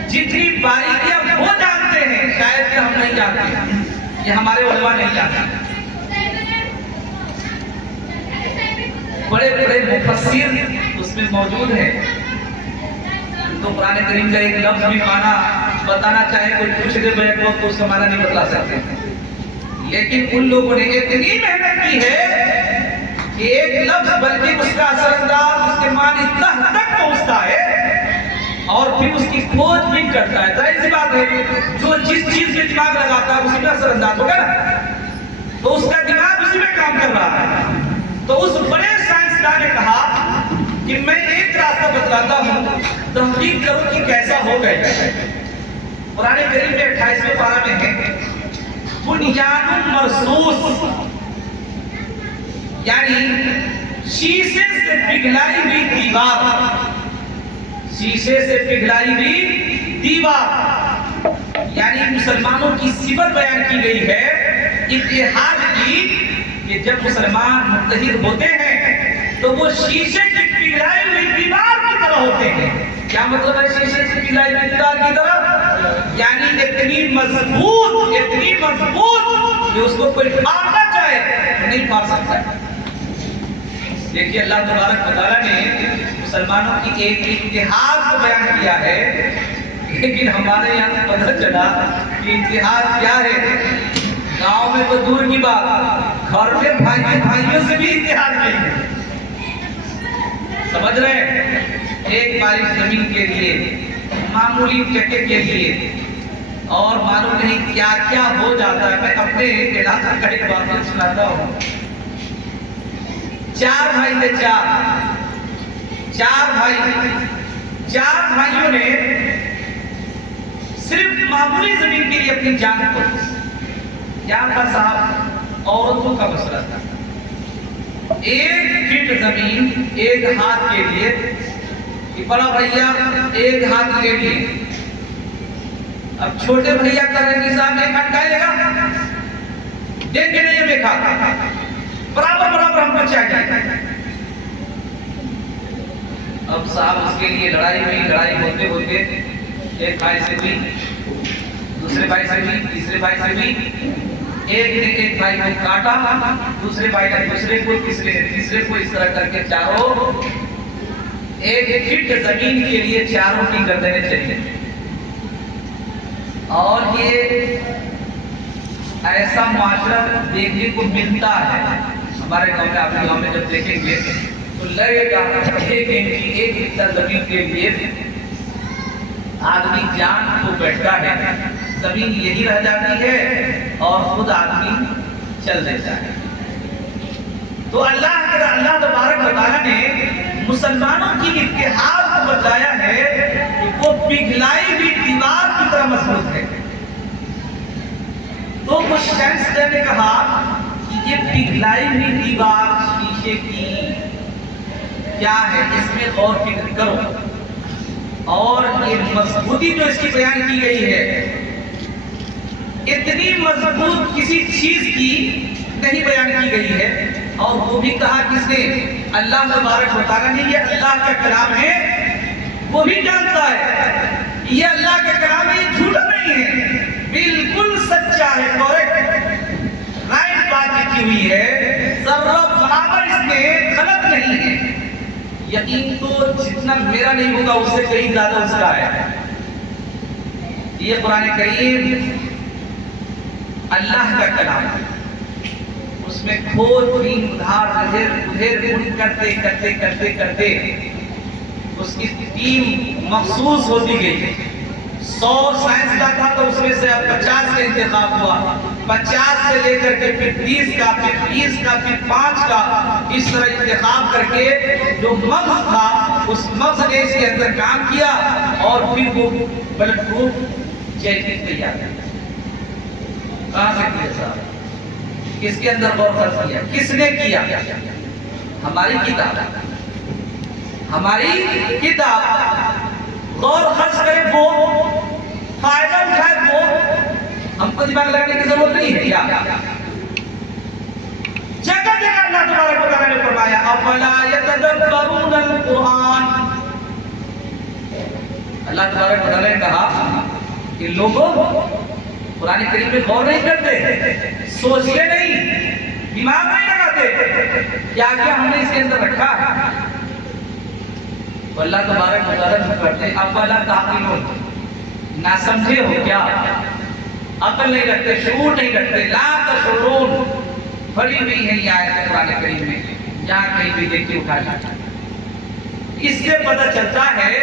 جتنی باریکیاں وہ جانتے ہیں شاید کہ ہم نہیں جانتے, یہ ہمارے علماء نہیں جانتے. بڑے بڑے مفسر اس میں موجود ہیں, تو قرآن کریم کا ایک لفظ بھی معنی بتانا چاہے کوئی پوچھ دے بیٹھ وقت تو اس کا معنی نہیں بتلا سکتے. لیکن ان لوگوں نے اتنی محنت کی ہے کہ ایک لفظ بلکہ اس کا اثر انداز, اس کے معنی تہ تک پہنچتا ہے, اور پھر اس کی کھوج بھی کرتا ہے. ظاہر سی بات ہے, جو جس چیز میں دماغ لگاتا ہے اسی میں اثر انداز ہوگا نا, تو اس کا دماغ اسی میں کام کر رہا ہے. تو اس بڑے سائنسدان نے کہا کہ میں ایک راستہ بتلاتا ہوں, تحقیق کرو کہ کیسا ہو گئے. قرآن کریم میں 28ویں پارہ میں ہے بنیان مرصوص, یعنی شیشے سے پگھلائی ہوئی دیوار, شیشے سے پگھلائی ہوئی دیوار, یعنی مسلمانوں کی صفت بیان کی گئی ہے اتحاد کی, کہ جب مسلمان متحد ہوتے ہیں تو وہ شیشے کی پگھلائی ہوئی دیوار کی طرح ہوتے ہیں. کیا مطلب ہے شیشے سے پگھلائی ہوئی دیوار کی طرح؟ یعنی اتنی مضبوط کہ اس کو کوئی پھاڑنا چاہے نہیں پھاڑ سکتا. دیکھیے اللہ تبارک و تعالیٰ نے مسلمانوں کی ایک اتحاد کو بیان کیا ہے, لیکن ہمارے یہاں پتہ چلا کہ اتحاد کیا ہے. گاؤں میں تو دور کی بات, گھر میں بھائیوں سے بھی اتحاد نہیں ہے. سمجھ رہے ہیں, ایک بارش زمین کے لیے, معمولی ٹکے کے لیے, اور معلوم نہیں کیا کیا ہو جاتا ہے. میں اپنے علاقہ کا ایک واقعہ سناتا ہوں. 4 بھائی تھے, 4 بھائی, 4 بھائیوں نے صرف معمولی زمین کے لیے اپنی جان کو کیا تھا صاحب، عورتوں کا مسئلہ تھا. 1 فٹ زمین 1 ہاتھ کے لیے، کہ بڑا بھیا 1 ہاتھ کے لیے. اب چھوٹے بھیا کر رہے نظام 1 ہاتھ ڈالے گا، دیں گے نہیں ہمیں کھا، برابر برابر ہم کو چاہیے. اب صاحب اس کے لیے لڑائی ہوئی، لڑائی ہوتے ہوتے ایک بھائی سے بھی، دوسرے بھائی سے بھی، تیسرے بھائی سے بھی. ایک نے ایک بھائی کو کاٹا، دوسرے بھائی نے دوسرے کو، تیسرے کو، اس طرح کر کے چاروں 1 فٹ زمین کے لیے چاروں کی گردنیں چلی. اور یہ ایسا معاشرہ دیکھنے کو ملتا ہے ہمارے گاؤں میں. آپ کے گاؤں میں جب دیکھیں گے تو لگے گا 1 انچ 1 فٹ زمین کے لیے آدمی جان کو بیٹھتا ہے، زمین یہی رہ جاتی ہے اور خود آدمی چل دیتا ہے. تو اللہ تبارک و تعالی نے مسلمانوں کی اتحاد کو بتایا ہے کہ وہ پگھلائی ہوئی دیوار کی طرح مضبوط ہے. تو کچھ سائنسدانوں نے کہا کہ یہ پگھلائی ہوئی دیوار شیشے کی کیا ہے، اس میں غور فکر کرو. اور یہ مضبوطی جو اس کی بیان کی گئی ہے، اتنی مضبوط کسی چیز کی نہیں بیان کی گئی ہے. اور وہ بھی کہا کس نے؟ اللہ تبارک و تعالیٰ نے. یہ اللہ کا کلام ہے، وہ بھی جانتا ہے یہ اللہ کا کلام ہے، یہ جھوٹا نہیں ہے، بالکل سچا ہے، کریکٹ رائٹ بات لکھی ہوئی ہے، ذرہ برابر اس میں غلط نہیں ہے. یقین تو جتنا میرا نہیں ہوگا اس سے کہیں زیادہ اس کا ہے. یہ قرآن کریم اللہ کا کلام ہے، اس میں کھود تین ادھار ادھر کرتے کرتے کرتے کرتے اس کی ٹیم مخصوص ہوتی گئی. 100 سائنس کا تھا تو اس میں سے اب 50 کا انتخاب ہوا، 50 سے لے کر کے پھر 30 کا، پھر 20 کا، پھر 5 کا، اس طرح انتخاب کر کے جو مغز تھا اس مغز نے اس کے اندر کام کیا اور پھر وہ بلڈ پروف جیکٹ تیار کیا. کہاں سے کیا صاحب؟ کس کے اندر غور خرچ کیا؟ کس نے کیا؟ ہماری کتاب. ہماری کتاب غور خرچ کرے وہ، فائدہ اٹھائے وہ، ہم کو دماغ لگانے کی ضرورت نہیں ہے. کیا جگہ جگہ اللہ تبارک و تعالیٰ نے فرمایا افلا یتدبرون القرآن. اللہ تبارک و تعالیٰ نے کہا کہ لوگوں قرآن کریم میں غور نہیں کرتے، سوچتے نہیں، دماغ نہیں لگاتے کیا کیا ہم نے اس کے اندر رکھا ہے. تو اللہ تبارک و تعالیٰ جو کرتے ہیں افلا تعقلون، نہ سمجھے ہو کیا؟ عقل نہیں رکھتے، شعور نہیں رکھتے. لا تشعرون بڑی ہوئی ہے یہ آیت قرآن کریم میں، جہاں کہیں بھی دیکھیے اٹھا جاتا ہے. اس سے پتہ چلتا ہے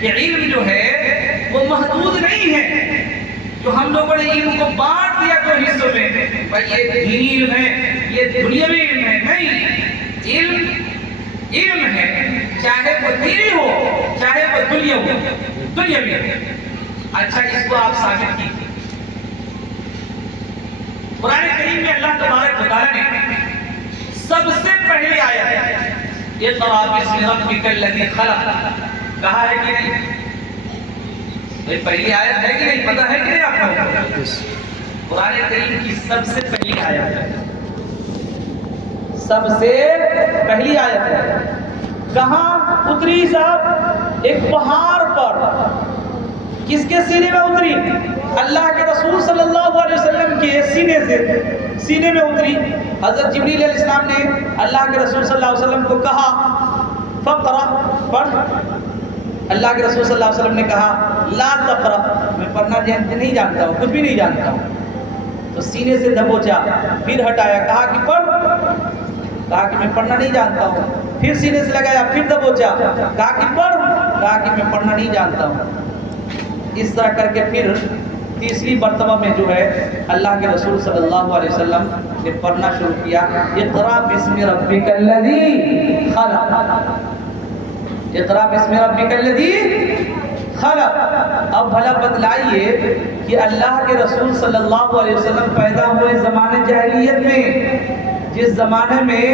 کہ علم جو ہے وہ محدود نہیں ہے. جو ہم لوگوں نے علم کو بانٹ دیا تو حصوں میں، بھائی یہ دینی علم ہے، یہ دنیاوی علم ہے. نہیں، علم ہے، چاہے وہ دینی ہو چاہے وہ دنیاوی ہو. اچھا اس کو آپ ثابت کیجیے. قرآن کریم میں اللہ تبارک و تعالیٰ نے سب سے پہلی آیت اقرأ باسم ربک الذی خلق کہا ہے کہ نہیں؟ یہ پہلی آیت ہے کہ نہیں؟ پتہ ہے کہ نہیں آپ کو؟ قرآن کریم کی سب سے پہلی آیت ہے، سب سے پہلی آیت ہے. کہاں اتری صاحب؟ ایک پہاڑ پر. کس کے سینے میں اتری؟ اللہ کے رسول صلی اللہ علیہ وسلم کے سینے میں اتری. حضرت جبریل علیہ السلام نے اللہ کے رسول صلی اللہ علیہ وسلم کو کہا فقرأ، پڑھ. اللہ کے رسول صلی اللہ علیہ وسلم نے کہا لا تقرأ، میں پڑھنا نہیں جانتا ہوں، کچھ بھی نہیں جانتا ہوں. تو سینے سے دبوچا، پھر ہٹایا، کہا کہ پڑھ، کہا کہ میں پڑھنا نہیں جانتا ہوں. پھر سینے سے لگایا، پھر دبوچا، کہا کہ پڑھ، کہا کہ میں پڑھنا نہیں جانتا ہوں. اس طرح کر کے پھر تیسری مرتبہ میں جو ہے اللہ کے رسول صلی اللہ علیہ وسلم نے پڑھنا شروع کیا اقرأ باسم ربک الذی خلق. اقرأ باسم ربک الذی خلق. اب بھلا بتلائیے کہ اللہ کے رسول صلی اللہ علیہ وسلم پیدا ہوئے زمانے جاہلیت میں، جس زمانے میں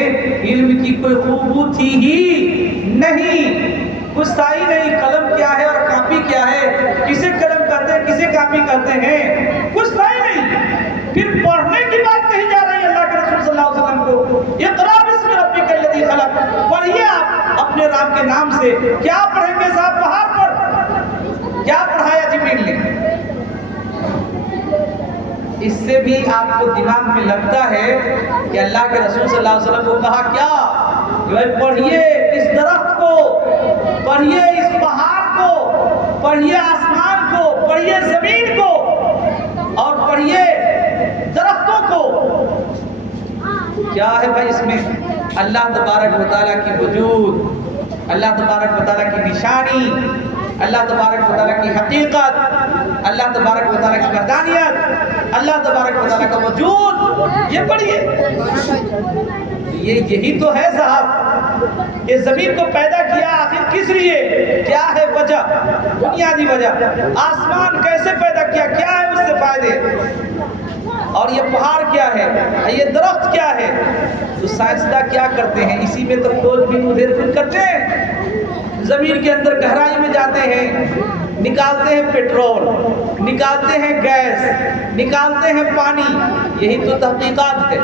علم کی کوئی خوبو تھی ہی نہیں، کچھ تھا ہی نہیں، قلم کیا ہے اور کاپی کیا ہے، کسے قلم کہتے ہیں کسے کاپی کہتے ہیں، کچھ تھا ہی نہیں۔ پھر پڑھنے کی بات کہی جا رہی ہے اللہ کے رسول صلی اللہ علیہ وسلم کو، اقرأ باسم ربک الذی خلق، پڑھیے آپ اپنے رب کے نام سے۔ کیا پڑھیں گے صاحب پہاڑ پر؟ کیا پڑھایا جبریل نے؟ اس سے بھی آپ کو دماغ میں لگتا ہے کہ اللہ کے رسول صلی اللہ علیہ وسلم کو کہا کیا کہ پڑھیے اس درخت کو، پڑھیے اس پہاڑ کو، پڑھیے آسمان کو، پڑھیے زمین کو، اور پڑھیے درختوں کو۔ کیا ہے بھائی اس میں؟ اللہ تبارک و تعالیٰ کی وجود، اللہ تبارک و تعالیٰ کی نشانی، اللہ تبارک و تعالیٰ کی حقیقت، اللہ تبارک و تعالیٰ کی وحدانیت، اللہ تبارک و تعالیٰ کا وجود، یہ پڑھیے۔ یہی تو ہے صاحب کہ زمین کو پیدا کیا آخر کس لیے؟ کیا ہے وجہ؟ بنیادی وجہ۔ آسمان کیسے پیدا کیا؟ کیا ہے اس سے فائدے؟ اور یہ پہاڑ کیا ہے؟ یہ درخت کیا ہے؟ تو سائنسداں کیا کرتے ہیں؟ اسی میں تو کھوج بھی ادھر پھر کرتے ہیں، زمین کے اندر گہرائی میں جاتے ہیں، نکالتے ہیں پیٹرول، نکالتے ہیں گیس، نکالتے ہیں پانی، یہی تو تحقیقات ہے۔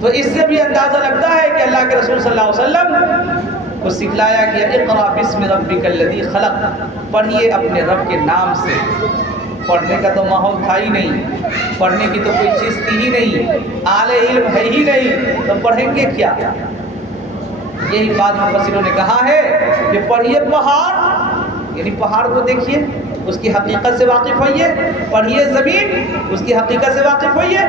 تو اس سے بھی اندازہ لگتا ہے کہ اللہ کے رسول صلی اللہ علیہ وسلم کو سکھلایا گیا اقرأ باسم ربک الذی خلق، پڑھیے اپنے رب کے نام سے۔ پڑھنے کا تو ماحول تھا ہی نہیں، پڑھنے کی تو کوئی چیز تھی ہی نہیں، اعلی علم ہے ہی نہیں، تو پڑھیں گے کیا؟ یہی بات مفسروں نے کہا ہے کہ پڑھیے پہاڑ، یعنی پہاڑ کو دیکھیے، اس کی حقیقت سے واقف ہوئیے، پڑھیے زمین، اس کی حقیقت سے واقف ہوئیے،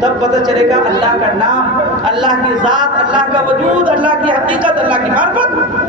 تب پتہ چلے گا اللہ کا نام، اللہ کی ذات، اللہ کا وجود، اللہ کی حقیقت، اللہ کی معرفت۔